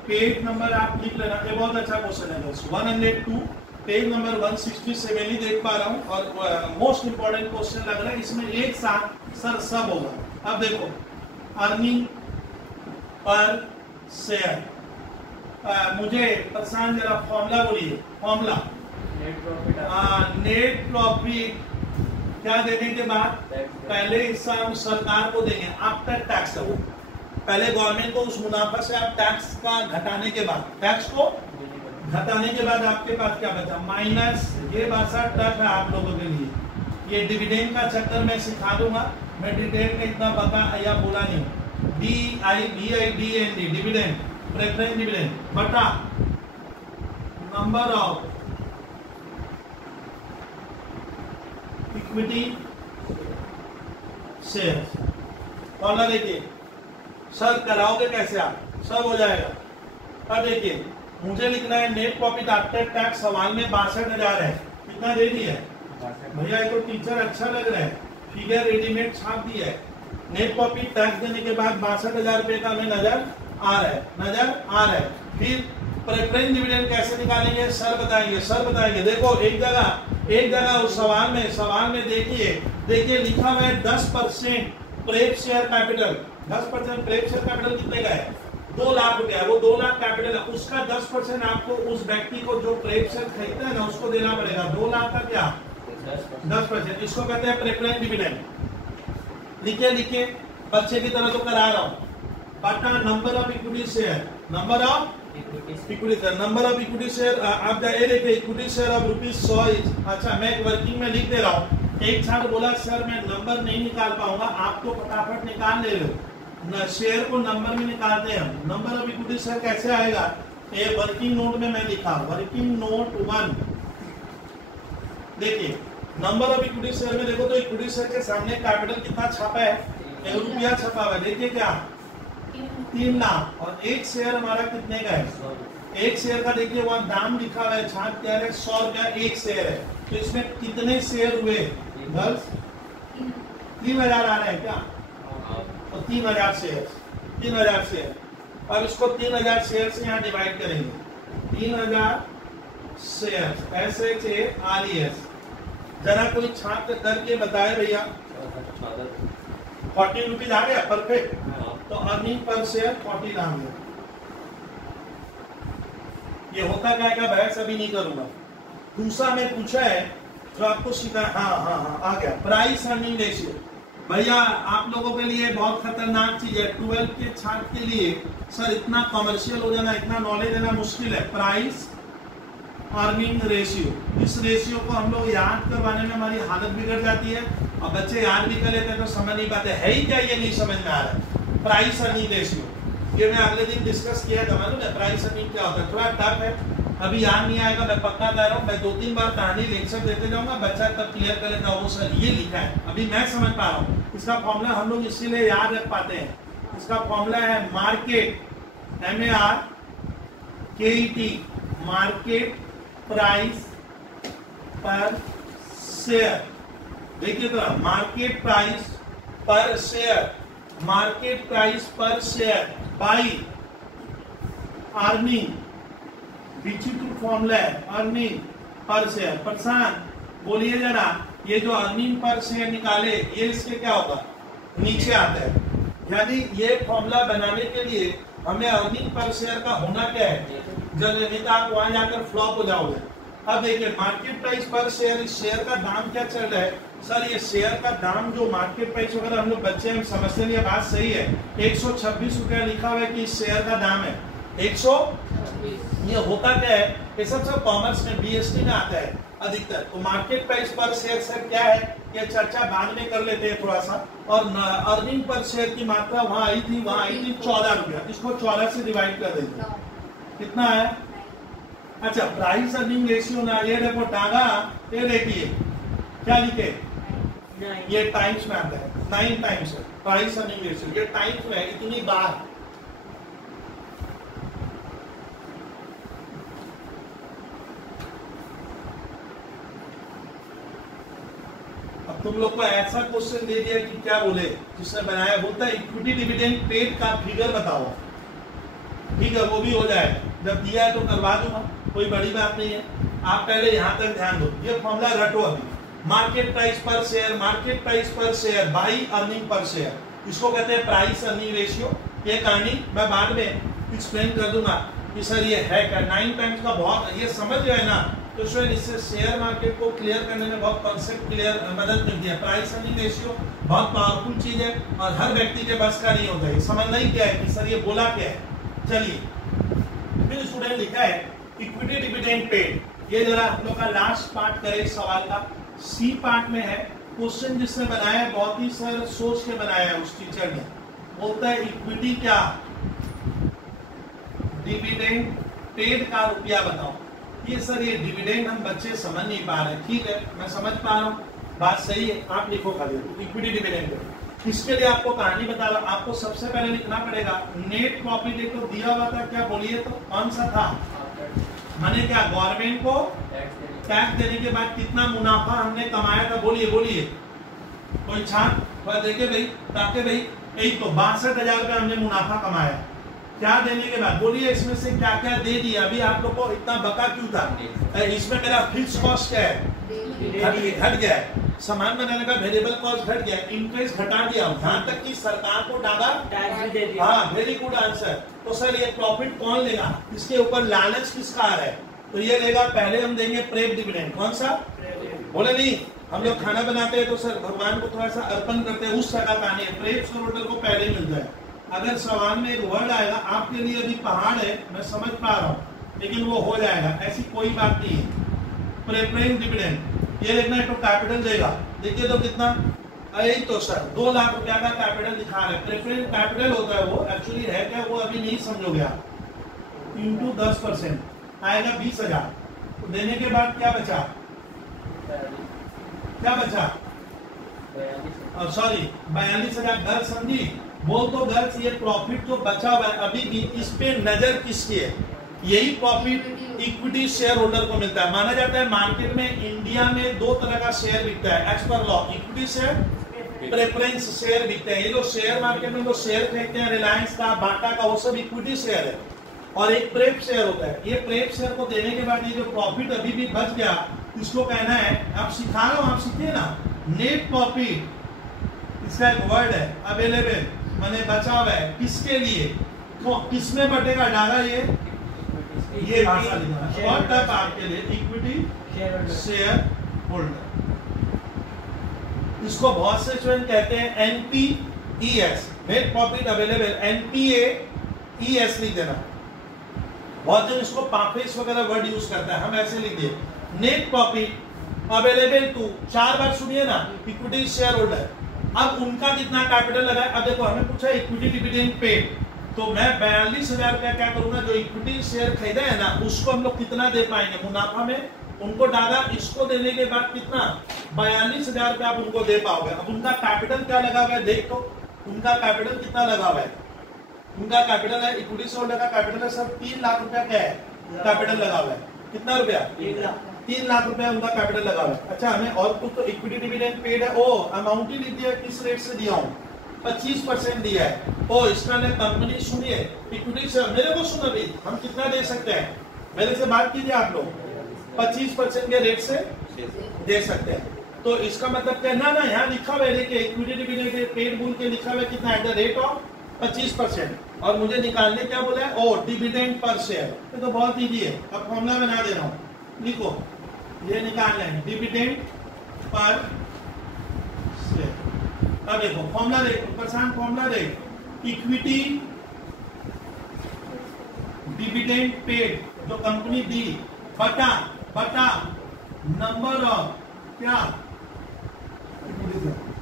पेज नंबर आप लिख लेना, ये बहुत अच्छा क्वेश्चन है। 102 पेज नंबर 167 ही देख पा रहा हूँ, और मोस्ट इंपॉर्टेंट क्वेश्चन लग रहा है, इसमें एक साथ सर सब होगा। अब देखो अर्निंग पर शेयर, मुझे परेशान जरा फॉर्मूला बोलिए, फॉर्मूला नेट प्रॉफिट क्या देने के बाद, पहले हिस्सा हम सरकार को देंगे आफ्टर टैक्स, वो पहले गवर्नमेंट को उस मुनाफा से आप टैक्स का घटाने के बाद, टैक्स को घटाने के बाद आपके पास क्या बचा, माइनस। ये भाषा टफ है आप लोगों के लिए, ये डिविडेंड का चक्कर मैं सिखा दूंगा, मैं डिटेल में इतना बता या बोला नहीं। DIVIDEND डिविडेंड, प्रेफरेंस डिविडेंड बटा number of equity share. Formula देखिए सर, कराओगे कैसे आप? सब हो जाएगा। अब देखिए मुझे लिखना है नेट प्रॉफिट आफ्टर टैक्स सवाल में 62,000 है। कितना दे दिया है भैया? ये तो टीचर अच्छा लग रहा है, फिगर रेडीमेड छाप दिया है। नेट प्रॉफिट टैक्स देने के बाद 62,000 रुपए का हमें नजर आ रहा है। फिर प्रेफरेंस डिविडेंड कैसे निकालेंगे? सर बताएंगे। देखो एक जगह उस सवाल में देखिए लिखा हुआ है 10% प्रेफ शेयर कैपिटल। 10% प्रेफ शेयर कैपिटल कितने का है? 2 लाख रुपया। वो 2 लाख कैपिटल है, उसका 10% आपको उस व्यक्ति को जो प्रेफ शेयर खरीदता है ना उसको देना पड़ेगा। 2 लाख का क्या 10%। इसको कहते हैं प्रेफरेंस डिविडेंड। लिखे बच्चे की तरह तो करा रहा हूं। बटा number of equity share, number of equity share. आप देखिए इक्विटी शेयर ऑफ ₹100 इज। अच्छा मैं एक वर्किंग में लिख दे रहा हूँ। एक छात्र बोला सर मैं नंबर नहीं निकाल पाऊंगा, आप तो फटाफट निकाल ले लो। शेयर को नंबर में निकालते हैं हम। नंबर ऑफ इक्विटी शेयर कैसे आएगा? ये वर्किंग नोट में मैं लिखा, वर्किंग नोट 1। देखिए नंबर ऑफ इक्विटी शेयर में देखो तो इक्विटी शेयर के सामने कैपिटल कितना छापा है? ₹1 छपा हुआ है। देखिए क्या 3 लाख। और एक शेयर हमारा कितने का है? एक शेयर का देखिए वहां दाम लिखा हुआ है, छाप क्या है? ₹100 एक शेयर है। तो इसमें कितने शेयर हुए? 10। 3,000 आ रहे हैं क्या? तो 3,000 शेयर। अब इसको 3,000 शेयर से यहाँ डिवाइड करेंगे। 3,000 शेयर SHARES। जरा कोई छात्र करके बताए भैया। 40 रुपीज आ गया, परफेक्ट। तो अर्निंग पर शेयर 40 आ गया। ये होता क्या है? बहस अभी नहीं करूंगा। दूसरा में पूछा है जो आपको सिखा, हाँ आ गया। प्राइस अर्निंग रेशियो भैया आप लोगों के लिए बहुत खतरनाक चीज है। 12th के छात्र के लिए सर इतना कमर्शियल हो जाना, इतना नॉलेज देना मुश्किल है। प्राइस अर्निंग रेशियो, इस रेशियो को हम लोग याद करवाने में हमारी हालत बिगड़ जाती है और बच्चे याद भी कर लेते हैं तो समझ नहीं पाते। है ही क्या ये नहीं समझ में आ रहा है। प्राइस अर्निंग रेशियो ये मैं अगले दिन डिस्कस किया था, मालूम है प्राइस अर्निंग क्या होता है? थोड़ा टफ है, अभी याद नहीं आएगा। मैं पक्का कह रहा हूँ, मैं 2-3 बार कहानी लेक्चर देते जाऊंगा, बच्चा तब क्लियर कर लेता। वो सर ये लिखा है, अभी मैं समझ पा रहा हूँ। इसका फॉर्मूला हम लोग इसीलिए याद रख पाते हैं। इसका फॉर्मूला है मार्केट, MARKET, मार्केट प्राइस पर शेयर। देखिए तो मार्केट प्राइस पर शेयर बाई अर्निंग। विचित्र फॉर्मूला है, अर्निंग पर शेयर। प्रशांत बोलिए जरा, ये जो अर्निंग पर शेयर निकाले ये इसके क्या होगा? नीचे आता है। यानी ये फॉर्मूला बनाने के लिए हमें अर्निंग पर शेयर का होना क्या है? जब नहीं तो आप वहां जाकर फ्लॉप हो जाओगे। अब देखिए मार्केट प्राइस पर शेयर, इस शेयर का दाम क्या चल रहा है? सर ये शेयर का दाम जो मार्केट प्राइस वगैरह हम लोग बच्चे हम समझते नहीं, बात सही है। 126 रुपया लिखा हुआ है कि इस शेयर का दाम है 126। ये होता क्या है? ये सब कॉमर्स में BST में आता है अधिकतर। तो मार्केट प्राइस पर शेयर सर क्या है? ये चर्चा बाद में कर लेते हैं थोड़ा सा। और अर्निंग पर शेयर की मात्रा वहां आई थी 14 रुपया। इसको 14 से डिवाइड कर देते, कितना है? अच्छा प्राइस अर्निंग रेशियो ना, ये देखो टागा, ये देखिए क्या लिखे? ये टाइम्स में आता है, 9 टाइम्स है प्राइस अर्निंग रेशियो। ये टाइम्स में है, इतनी बार। अब तुम लोग को ऐसा क्वेश्चन दे दिया कि क्या बोले जिसने बनाया, बोलता है इक्विटी डिविडेंड पेड का फिगर बताओ। ठीक है वो भी हो जाए, जब दिया है तो करवा दूंगा, कोई बड़ी बात नहीं है। आप पहले यहाँ तक ध्यान दो, ये फॉर्मूला रटो अभी। मार्केट प्राइस पर share by earning per share, इसको कहते हैं प्राइस अर्निंग रेशियो। ये कहानी मैं बाद में एक्सप्लेन कर दूंगा कि सर ये है क्या। 9 टाइम्स का बहुत ये समझ गए ना, तो शायद इससे शेयर मार्केट को क्लियर करने में बहुत कॉन्सेप्ट क्लियर मदद मिलती है। प्राइस अर्निंग रेशियो बहुत पावरफुल चीज है और हर व्यक्ति के बस का नहीं होता है। समझना ही क्या है कि सर ये बोला क्या है। चलिए फिर स्टूडेंट लिखा है इक्विटी डिविडेंड पेड। ये जरा हम लोग का लास्ट पार्ट करें सवाल का। सी पार्ट में है क्वेश्चन जिसने बनाया है, बहुत ही सर सोच के बनाया है उस टीचर ने। बोलता है इक्विटी क्या डिविडेंड पेड का रुपया बताओ। ये सर ये डिविडेंड हम बच्चे समझ नहीं पा रहे। ठीक है, मैं समझ पा रहा हूँ, बात सही है, आप लिखो खाली इक्विटी डिविडेंड। इसके लिए आपको कहानी बता रहा हूं, आपको सबसे पहले लिखना पड़ेगा नेट प्रॉफिट। एक तो दिया हुआ था, क्या बोलिए तो कौन सा था, माने क्या गवर्नमेंट को टैक्स देने के बाद कितना मुनाफा हमने कमाया था, बोलिए बोलिए कोई छान देखे भाई, ताकि भाई यही तो 62,000 रुपये हमने मुनाफा कमाया। क्या देने के बाद बोलिए, इसमें से क्या क्या दे दिया। अभी आप लोग को इतना बका क्यों था, इसमें मेरा फिक्स कॉस्ट क्या है, घट गया है। सामान बनाने का वेरिएबल कॉस्ट घट गया, इंटरेस्ट घटा दिया, यहाँ तक कि सरकार को डाला टैक्स भी दे दिया। हाँ, वेरी गुड आंसर। तो सर ये प्रॉफिट कौन लेगा, इसके ऊपर लालच किसका आ रहा है, तो ये लेगा। पहले हम देंगे प्रेप डिविडेंड। कौन सा, बोले नहीं, हम लोग खाना बनाते हैं तो सर भगवान को थोड़ा सा अर्पण करते हैं, उस तरह कहानी है। प्रेप शेयरहोल्डर को पहले ही मिलता है। अगर सवाल में एक वर्ड आएगा, आपके लिए अभी पहाड़ है, मैं समझ पा रहा हूँ, लेकिन वो हो जाएगा, ऐसी कोई बात नहीं है। प्रेफरेंस डिविडेंड ये लिखना है, तो कैपिटल देगा। देखिए तो कितना, अरे तो सर 2 लाख रुपया का कैपिटल दिखा रहे हैं। प्रेफरेंस कैपिटल होता है, वो एक्चुअली है क्या, वो अभी नहीं समझोगे आप। इंटू 10% आएगा 20,000। तो देने के बाद क्या बचा, क्या बचा, सॉरी 42,000। घर समझी, बोल तो घर, ये प्रॉफिट जो बचा हुआ है अभी भी, इस पे नजर किसकी है, यही प्रॉफिट इक्विटी शेयर होल्डर को मिलता है। माना जाता है मार्केट में इंडिया में 2 तरह का शेयर बिकता है as per law, equity share, preference share बिकते हैं। ये जो शेयर मार्केट में जो शेयर खरीदते हैं, रिलायंस का, बाटा का, वो सब इक्विटी शेयर है। और एक प्रेप शेयर होता है। ये प्रेप शेयर को देने के बाद ये जो प्रॉफिट अभी भी बच गया, इसको कहना है, आप सिखा रहा हूं, आप सीखिए ना, नेट प्रॉफिट। इसका एक वर्ड है अवेलेबल, मैंने बचा हुआ है, किसके लिए, तो किसमें बटेगा, डाला ये भाषा लिखना और तब आपके लिए इक्विटी शेयर होल्डर। इसको बहुत से स्टूडेंट कहते हैं एनपीईएस, नेट प्रॉफिट अवेलेबल, एनपीएईएस लिख देना। बहुत जन इसको पाफेस वगैरह वर्ड यूज करता है, हम ऐसे लिख दिए नेट प्रॉफिट अवेलेबल टू, 4 बार सुनिए ना, इक्विटी शेयर होल्डर। अब उनका कितना कैपिटल लगा है, अब देखो हमें पूछा इक्विटी डिविडेंड पेड, तो मैं 42,000 रुपया क्या करूंगा, जो इक्विटी शेयर खरीदा है ना, उसको हम लोग कितना दे पाएंगे मुनाफा में, उनको डाला, इसको देने के बाद कितना 42,000 रुपया आप उनको दे पाओगे। अब उनका कैपिटल क्या लगा हुआ है, देख तो उनका कैपिटल कितना लगा हुआ है, उनका कैपिटल है, इक्विटी शेयर होल्डर का कैपिटल है सर 3 लाख रुपया, क्या है कैपिटल लगा हुआ है, कितना रुपया 3 लाख रुपया उनका कैपिटल लगा हुआ है। अच्छा, हमें और कुछ तो इक्विटी डिविडेंड पेड है, ओ अमाउंट ही लिख दिया, किस रेट से दिया हूँ, 25% दिया है। ओ इसका ने कंपनी सुनिए, इक्विटी से मेरे को सुनो भी, हम कितना दे सकते हैं, मेरे से बात कीजिए आप लोग, 25% के रेट से दे सकते हैं। तो इसका मतलब कहना ना, यहाँ लिखा हुआ है, इक्विटी डिविडेंड पेड बोल के लिखा हुआ है कितना, एट द रेट ऑफ 25%, और मुझे निकालने क्या बोला है, ओ डिविडेंड पर शेयर। ये तो बहुत ईजी है, अब फॉर्मूला बना दे रहा हूँ, लिखो, ये निकालना है डिविडेंड पर शेयर। अब देखो फॉर्मूला देखो, प्रशांत फॉर्मूला देख, इक्विटी डिविडेंड पेड जो कंपनी दी, बटा बटा नंबर ऑफ, क्या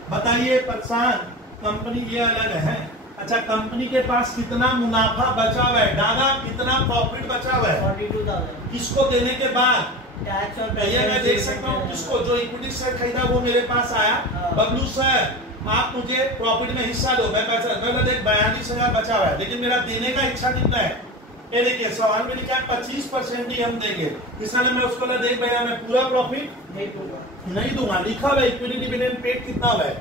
बताइए प्रशांत, कंपनी ये अलग है। अच्छा, कंपनी के पास कितना मुनाफा बचा हुआ है, डाला कितना प्रॉफिट बचा हुआ है, 42,000 किसको देने के बाद टैक्स और ये मैं देख सकता हूँ, किसको, जो इक्विटी शेयर खरीदा वो मेरे पास आया, बबलू सर आप मुझे प्रॉफिट में हिस्सा दो, मैं पैसा, मैं देख 42,000 बचा हुआ है, लेकिन मेरा देने का इच्छा कितना है, ये देखिए सवाल में लिखा है 25% ही हम देंगे। इसलिए मैं उसको देख भैया मैं पूरा प्रॉफिट नहीं दूंगा, लिखा हुआ इक्विटी डिविडेंड पेड कितना हुआ है,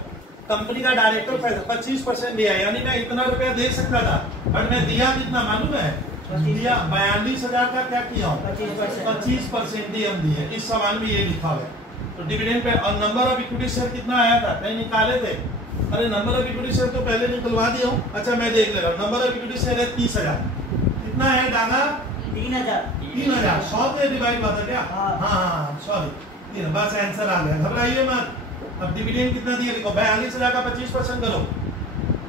कंपनी का डायरेक्टर पैसा 25% दिया, यानी मैं इतना रुपया दे सकता था, बट मैं दिया कितना मालूम है, दिया 42,000 का, क्या किया 25% ही हम दिए। इस सवाल में ये लिखा हुआ है। तो डिविडेंड पे, और नंबर ऑफ इक्विटी शेयर कितना आया था, कहीं निकाले थे, अरे नंबर ऑफ इक्विटी शेयर तो पहले निकलवा दिया हूँ। अच्छा मैं देख ले रहा हूँ, नंबर ऑफ इक्विटी शेयर है 30,000, कितना है डाला 3,000, 100 से डिवाइड हुआ था क्या, हाँ सॉरी, बस आंसर आ गया, घबराइए मत। अब डिविडेंड कितना दिया, लिखो 42,000 का 25% करो,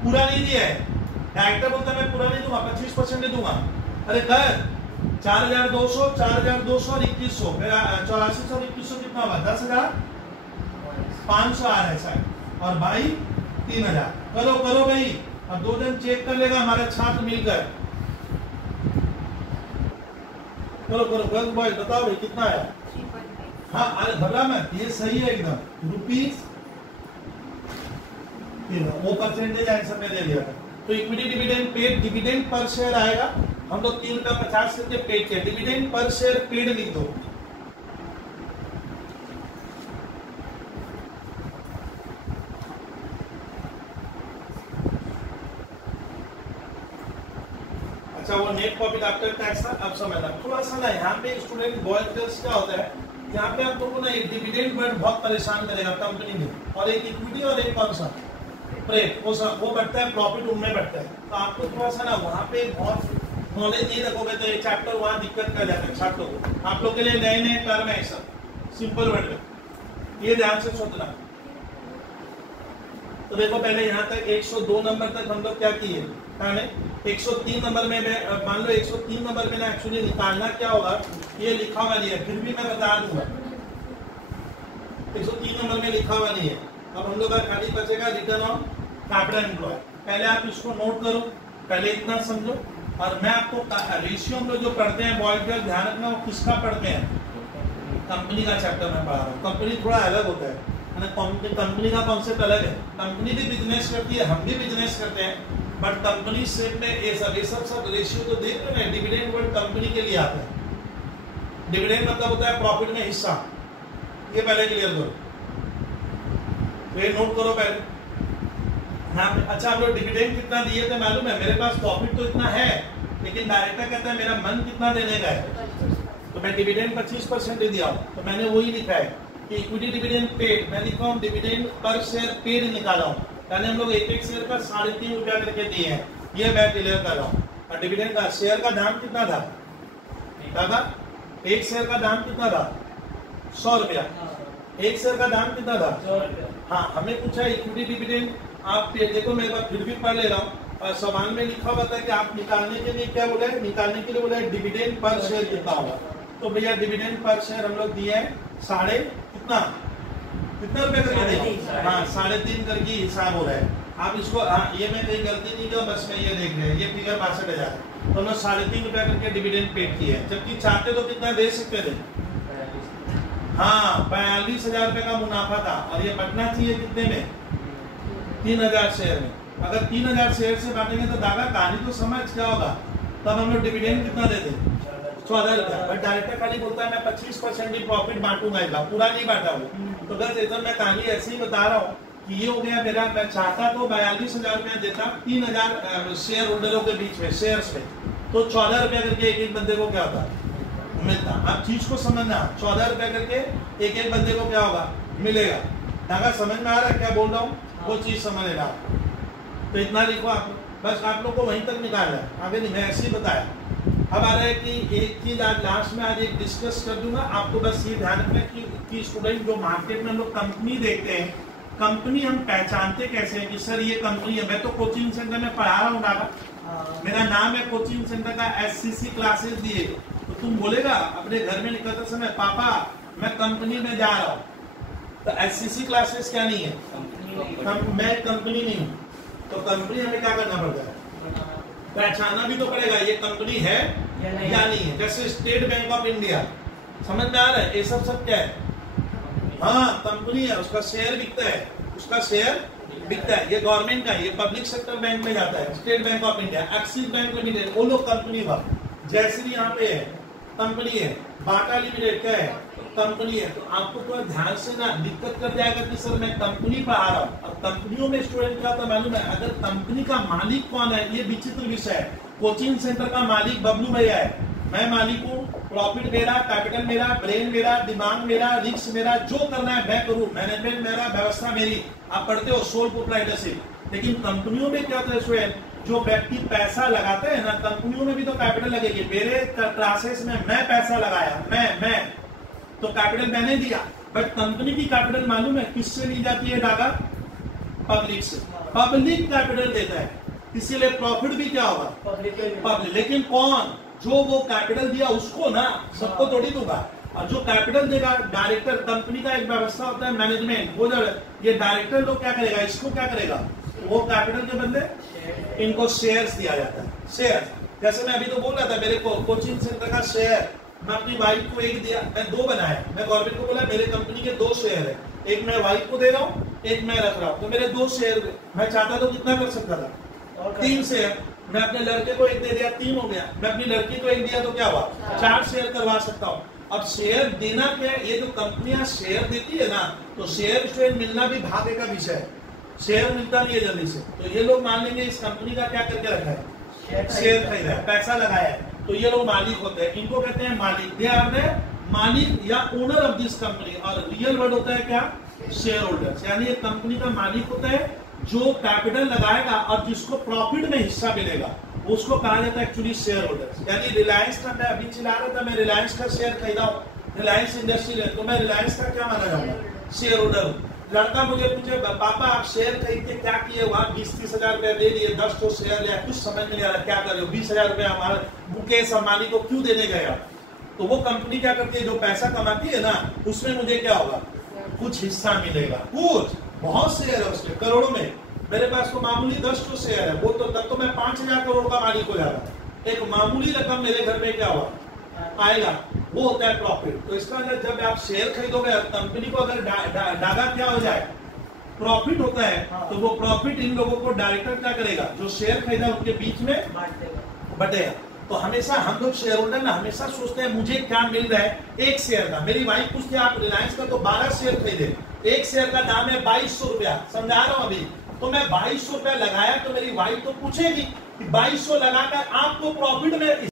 पूरा नहीं दिया है, डायरेक्टर बोलता मैं पूरा नहीं दूंगा, 25% नहीं दूंगा, अरे कर 4,200, 4,200 और 2,100, 84 और 2,100 कितना हुआ, 10,500 आ रहा है शायद, और भाई 3,000, करो करो भाई। अब 2 दिन चेक कर लेगा हमारे छात्र मिलकर, करो करो गर्ल्स बॉयज बताओ भाई कितना आया? हाँ अरे भला मत, ये सही है एकदम। रुपीज वो परसेंटेज आंसर में दे दिया था। तो equity dividend paid, dividend per share आएगा, हम लोग 3.50 करके पेड किया, डिविडेंड पर शेयर पेड लिख दो। अच्छा वो नेट प्रॉफिट आफ्टर टैक्स था, अब समझना थोड़ा सा ना। यहाँ पे स्टूडेंट बॉयज गर्ल्स क्या होता है, यहाँ पे आप लोगों को ना एक डिविडेंड वर्ड बहुत परेशान करेगा कंपनी में, और एक इक्विटी और एक कौन सा प्रेट, वो बढ़ता है प्रॉफिट, उनमें बढ़ता है। तो आपको थोड़ा सा ना वहाँ पे बहुत नॉलेज नहीं रखोगे तो ये चैप्टर वहाँ दिक्कत कर जाता है छात्रों को। आप लोग के लिए नए नए टर्म है सब सिंपल वर्ड में, ये ध्यान से सोचना। तो देखो पहले यहाँ तक 102 नंबर तक हम लोग क्या किए, 103 नंबर में मान लो 103 नंबर में ना एक्चुअली निकालना क्या होगा, ये लिखा हुआ नहीं है, फिर भी मैं बता दूंगा। 103 नंबर में लिखा हुआ नहीं है। अब हम लोग का खाली बचेगा रिटर्न ऑन कैपिटल एम्प्लॉय। पहले आप इसको नोट करो, पहले इतना समझो, और मैं आपको रेशियो हम लोग जो पढ़ते हैं बॉयज गर्ल्स ध्यान रखना, वो किसका पढ़ते हैं, कंपनी का चैप्टर में पढ़ा रहा हूँ। कंपनी थोड़ा अलग होता है ना, कंपनी का कॉन्सेप्ट अलग है। कंपनी भी बिजनेस करती है, हम भी बिजनेस करते हैं, बट कंपनी शेप में ये सब रेशियो तो देख रहे हैं। डिविडेंड वर्ड कंपनी के लिए आता है। डिविडेंड मतलब होता है प्रॉफिट में हिस्सा, ये पहले क्लियर करो, तो ये नोट करो पहले। हाँ अच्छा, हम लोग डिविडेंड कितना दिए थे मालूम है? मेरे पास प्रॉफिट तो इतना है, लेकिन डायरेक्टर कहता है मेरा मन कितना देने का है, तो मैं डिविडेंड 25% दे दिया हूँ। तो मैंने वही लिखा है कि इक्विटी डिविडेंड पेड, मैं लिखा हूँ डिविडेंड पर शेयर पेड निकाला हूँ, यानी हम लोग एक शेयर का 3.5 रुपया करके दिए हैं, ये मैं क्लियर कर रहा हूँ। और डिविडेंड का शेयर का दाम कितना था, एक शेयर का दाम कितना था, 100 रुपया। एक शेयर का दाम कितना था, 100 रुपया। हाँ हमें पूछा इक्विटी डिविडेंड, आप देखो मैं एक बार फिर भी पढ़ ले रहा हूँ, और सवाल में लिखा हुआ था कि आप निकालने के लिए क्या बोला है, निकालने के लिए बोला है डिविडेंड पर शेयर कितना होगा। तो भैया डिविडेंड पर शेयर हम लोग दिए हैं कितना रुपए करके दिए, हाँ 3.5 करके हिसाब हो रहा है। आप इसको हाँ ये मैं कहीं गलती नहीं किया, बस मैं ये देख रहे हैं, ये फिगर 62,000, तो हम लोग 3.5 रुपया करके डिविडेंड पेड किए हैं, जबकि चाहते तो कितना दे सकते थे, हाँ 42,000 रुपए का मुनाफा था, और ये बढ़ना चाहिए कितने में, 3,000 शेयर में। अगर 3,000 शेयर से बांटेंगे तो दादा कहानी तो समझ क्या होगा, तब हम लोग डिविडेंड कितना देते, 14 रुपया। बट डायरेक्टर खाली बोलता है मैं 25% ही प्रॉफिट बांटूंगा, इसका पूरा नहीं बांटा वो। तो बस इधर मैं कहानी ऐसे ही बता रहा हूँ कि ये हो गया मेरा, मैं चाहता तो 42,000 रुपया देता 3,000 शेयर होल्डरों के बीच में शेयर्स में, तो 14 रुपया करके एक बंदे को क्या होता मिलता। आप चीज को समझना, 14 रुपया करके एक बंदे को क्या होगा मिलेगा। अगर समझ में आ रहा है क्या बोल रहा हूँ, वो चीज समझ लेना। तो इतना लिखो आप, बस आप लोग को वहीं तक निकालना है, आगे नहीं, मैं ऐसे ही बताया। अब आ रहा है कि एक चीज आज लास्ट में आज एक डिस्कस कर दूंगा, आपको बस ये ध्यान रखना कि स्टूडेंट जो मार्केट में हम लोग कंपनी देखते हैं, कंपनी हम पहचानते कैसे हैं कि सर ये कंपनी है। मैं तो कोचिंग सेंटर में पढ़ा रहा हूँ दादा, मेरा नाम है कोचिंग सेंटर का SCC क्लासेस दिए, तो तुम बोलेगा अपने घर में निकलते समय पापा मैं कंपनी में जा रहा हूँ, तो SCC क्लासेस क्या नहीं है, मैं कंपनी नहीं हूँ। तो कंपनी हमें क्या करना पड़ता है, पहचाना भी तो पड़ेगा ये कंपनी है या नहीं है। जैसे स्टेट बैंक ऑफ इंडिया, समझ में आ रहा है, ये सब क्या है, हाँ कंपनी है, उसका शेयर बिकता है, उसका शेयर बिकता है, ये गवर्नमेंट का है, ये पब्लिक सेक्टर बैंक में जाता है। State bank of India, axis bank limited, वो लोग कंपनी हुआ। जैसे यहाँ पे है कंपनी है, बाटा लिमिटेड क्या है, कंपनी है। तो आपको थोड़ा ध्यान से ना दिक्कत कर जाएगा कि सर मैं कंपनी पढ़ा रहा हूँ, और कंपनियों में स्टूडेंट क्या होता है मालूम है, अगर कंपनी का मालिक कौन है, ये विचित्र विषय है। कोचिंग सेंटर का मालिक बबलू भैया है, मैं मालिक हूँ, प्रॉफिट मेरा, कैपिटल मेरा, ब्रेन मेरा, दिमाग मेरा, रिस्क मेरा, जो करना है मैं करूँ, मैनेजमेंट मेरा, व्यवस्था मेरी। आप पढ़ते हो सोल प्रोप्राइटरशिप। लेकिन कंपनियों में क्या होता है स्टूडेंट, जो व्यक्ति पैसा लगाते हैं ना, कंपनियों में भी तो कैपिटल लगेगी। मेरे क्लासेस में मैं पैसा लगाया, मैं तो कैपिटल मैंने दिया, बट कंपनी की कैपिटल मालूम है किससे ली जाती है दादा, पब्लिक से। पब्लिक कैपिटल देता है, इसीलिए प्रॉफिट भी क्या होगा, पब्लिक। लेकिन कौन, जो वो कैपिटल दिया उसको ना, सबको थोड़ी दूंगा। और जो कैपिटल देगा डायरेक्टर, कंपनी का एक व्यवस्था होता है मैनेजमेंट, वो जब ये डायरेक्टर लोग क्या करेगा, इसको क्या करेगा, वो कैपिटल के बदले इनको शेयर्स दिया जाता है। शेयर, जैसे मैं अभी तो बोल रहा था, मेरे को कोचिंग सेंटर का शेयर मैं अपनी वाइफ को एक दिया, मैं 2 बनाया, मैं गवर्नमेंट को बोला मेरे कंपनी के 2 शेयर है, एक मैं वाइफ को दे रहा हूँ, एक मैं रख रहा हूँ, तो मेरे 2 शेयर हुए। मैं चाहता तो कितना कर सकता था, 3 शेयर। मैं अपने लड़के को एक दे दिया, 3 हो गया। मैं अपनी लड़की को एक दिया तो क्या हुआ, 4 शेयर करवा सकता हूँ। अब शेयर देना क्या है, ये जो कंपनियां शेयर देती है ना, तो शेयर मिलना भी भाग्य का विषय है, शेयर मिलता नहीं है जल्दी से। तो ये लोग मान लेंगे इस कंपनी का क्या करके रखा है, शेयर खरीदा है, पैसा लगाया है, तो ये लोग मालिक होते हैं, इनको कहते हैं मालिक। दे आर द मालिक या ओनर ऑफ दिस कंपनी। और रियल वर्ड होता है क्या, शेयर होल्डर, यानी ये कंपनी का मालिक होता है जो कैपिटल लगाएगा और जिसको प्रॉफिट में हिस्सा मिलेगा, उसको कहा जाता है एक्चुअली शेयर होल्डर। यानी रिलायंस का मैं अभी चिल्ला रहा था, मैं रिलायंस का शेयर खरीदा हूँ, रिलायंस इंडस्ट्री है, तो मैं रिलायंस का क्या माना जाऊंगा, शेयर होल्डर हूँ। लड़का मुझे पूछे पापा आप शेयर खरीद के क्या किए, वहां 20-30 हजार रुपया दे दिए, 10 तो शेयर लिया, कुछ समझ में नहीं आ रहा क्या कर रहे हो, 20,000 रुपया हमारे मुकेश अंबानी को क्यों देने गए आप। तो वो कंपनी क्या करती है, जो पैसा कमाती है ना, उसमें मुझे क्या होगा, कुछ हिस्सा मिलेगा, कुछ बहुत शेयर है उसके करोड़ों में। मेरे पास तो मामूली 10 तो शेयर है, वो तो तब तो मैं 5,000 करोड़ का मालिक हो जाता। एक मामूली रकम मेरे घर में क्या हुआ आएगा, वो होता है प्रॉफिट। तो इसका मतलब जब आप शेयर खरीदोगे कंपनी को, अगर डागा क्या हो जाए, प्रॉफिट होता है, तो वो प्रॉफिट इन लोगों को डायरेक्टर क्या करेगा, जो शेयर खरीदा उनके बीच में बटेगा। तो हमेशा हम लोग शेयर होल्डर ना हमेशा सोचते हैं मुझे क्या मिल रहा है एक शेयर का। मेरी वाइफ पूछती है आप रिलायंस का तो 12 शेयर खरीदे, एक शेयर का दाम है 2200 रुपया, समझा रहा हूं अभी। तो मैं 2200 रुपया लगाया, तो मेरी वाइफ तो पूछेगी कि 2200 लगाकर आपको प्रॉफिट में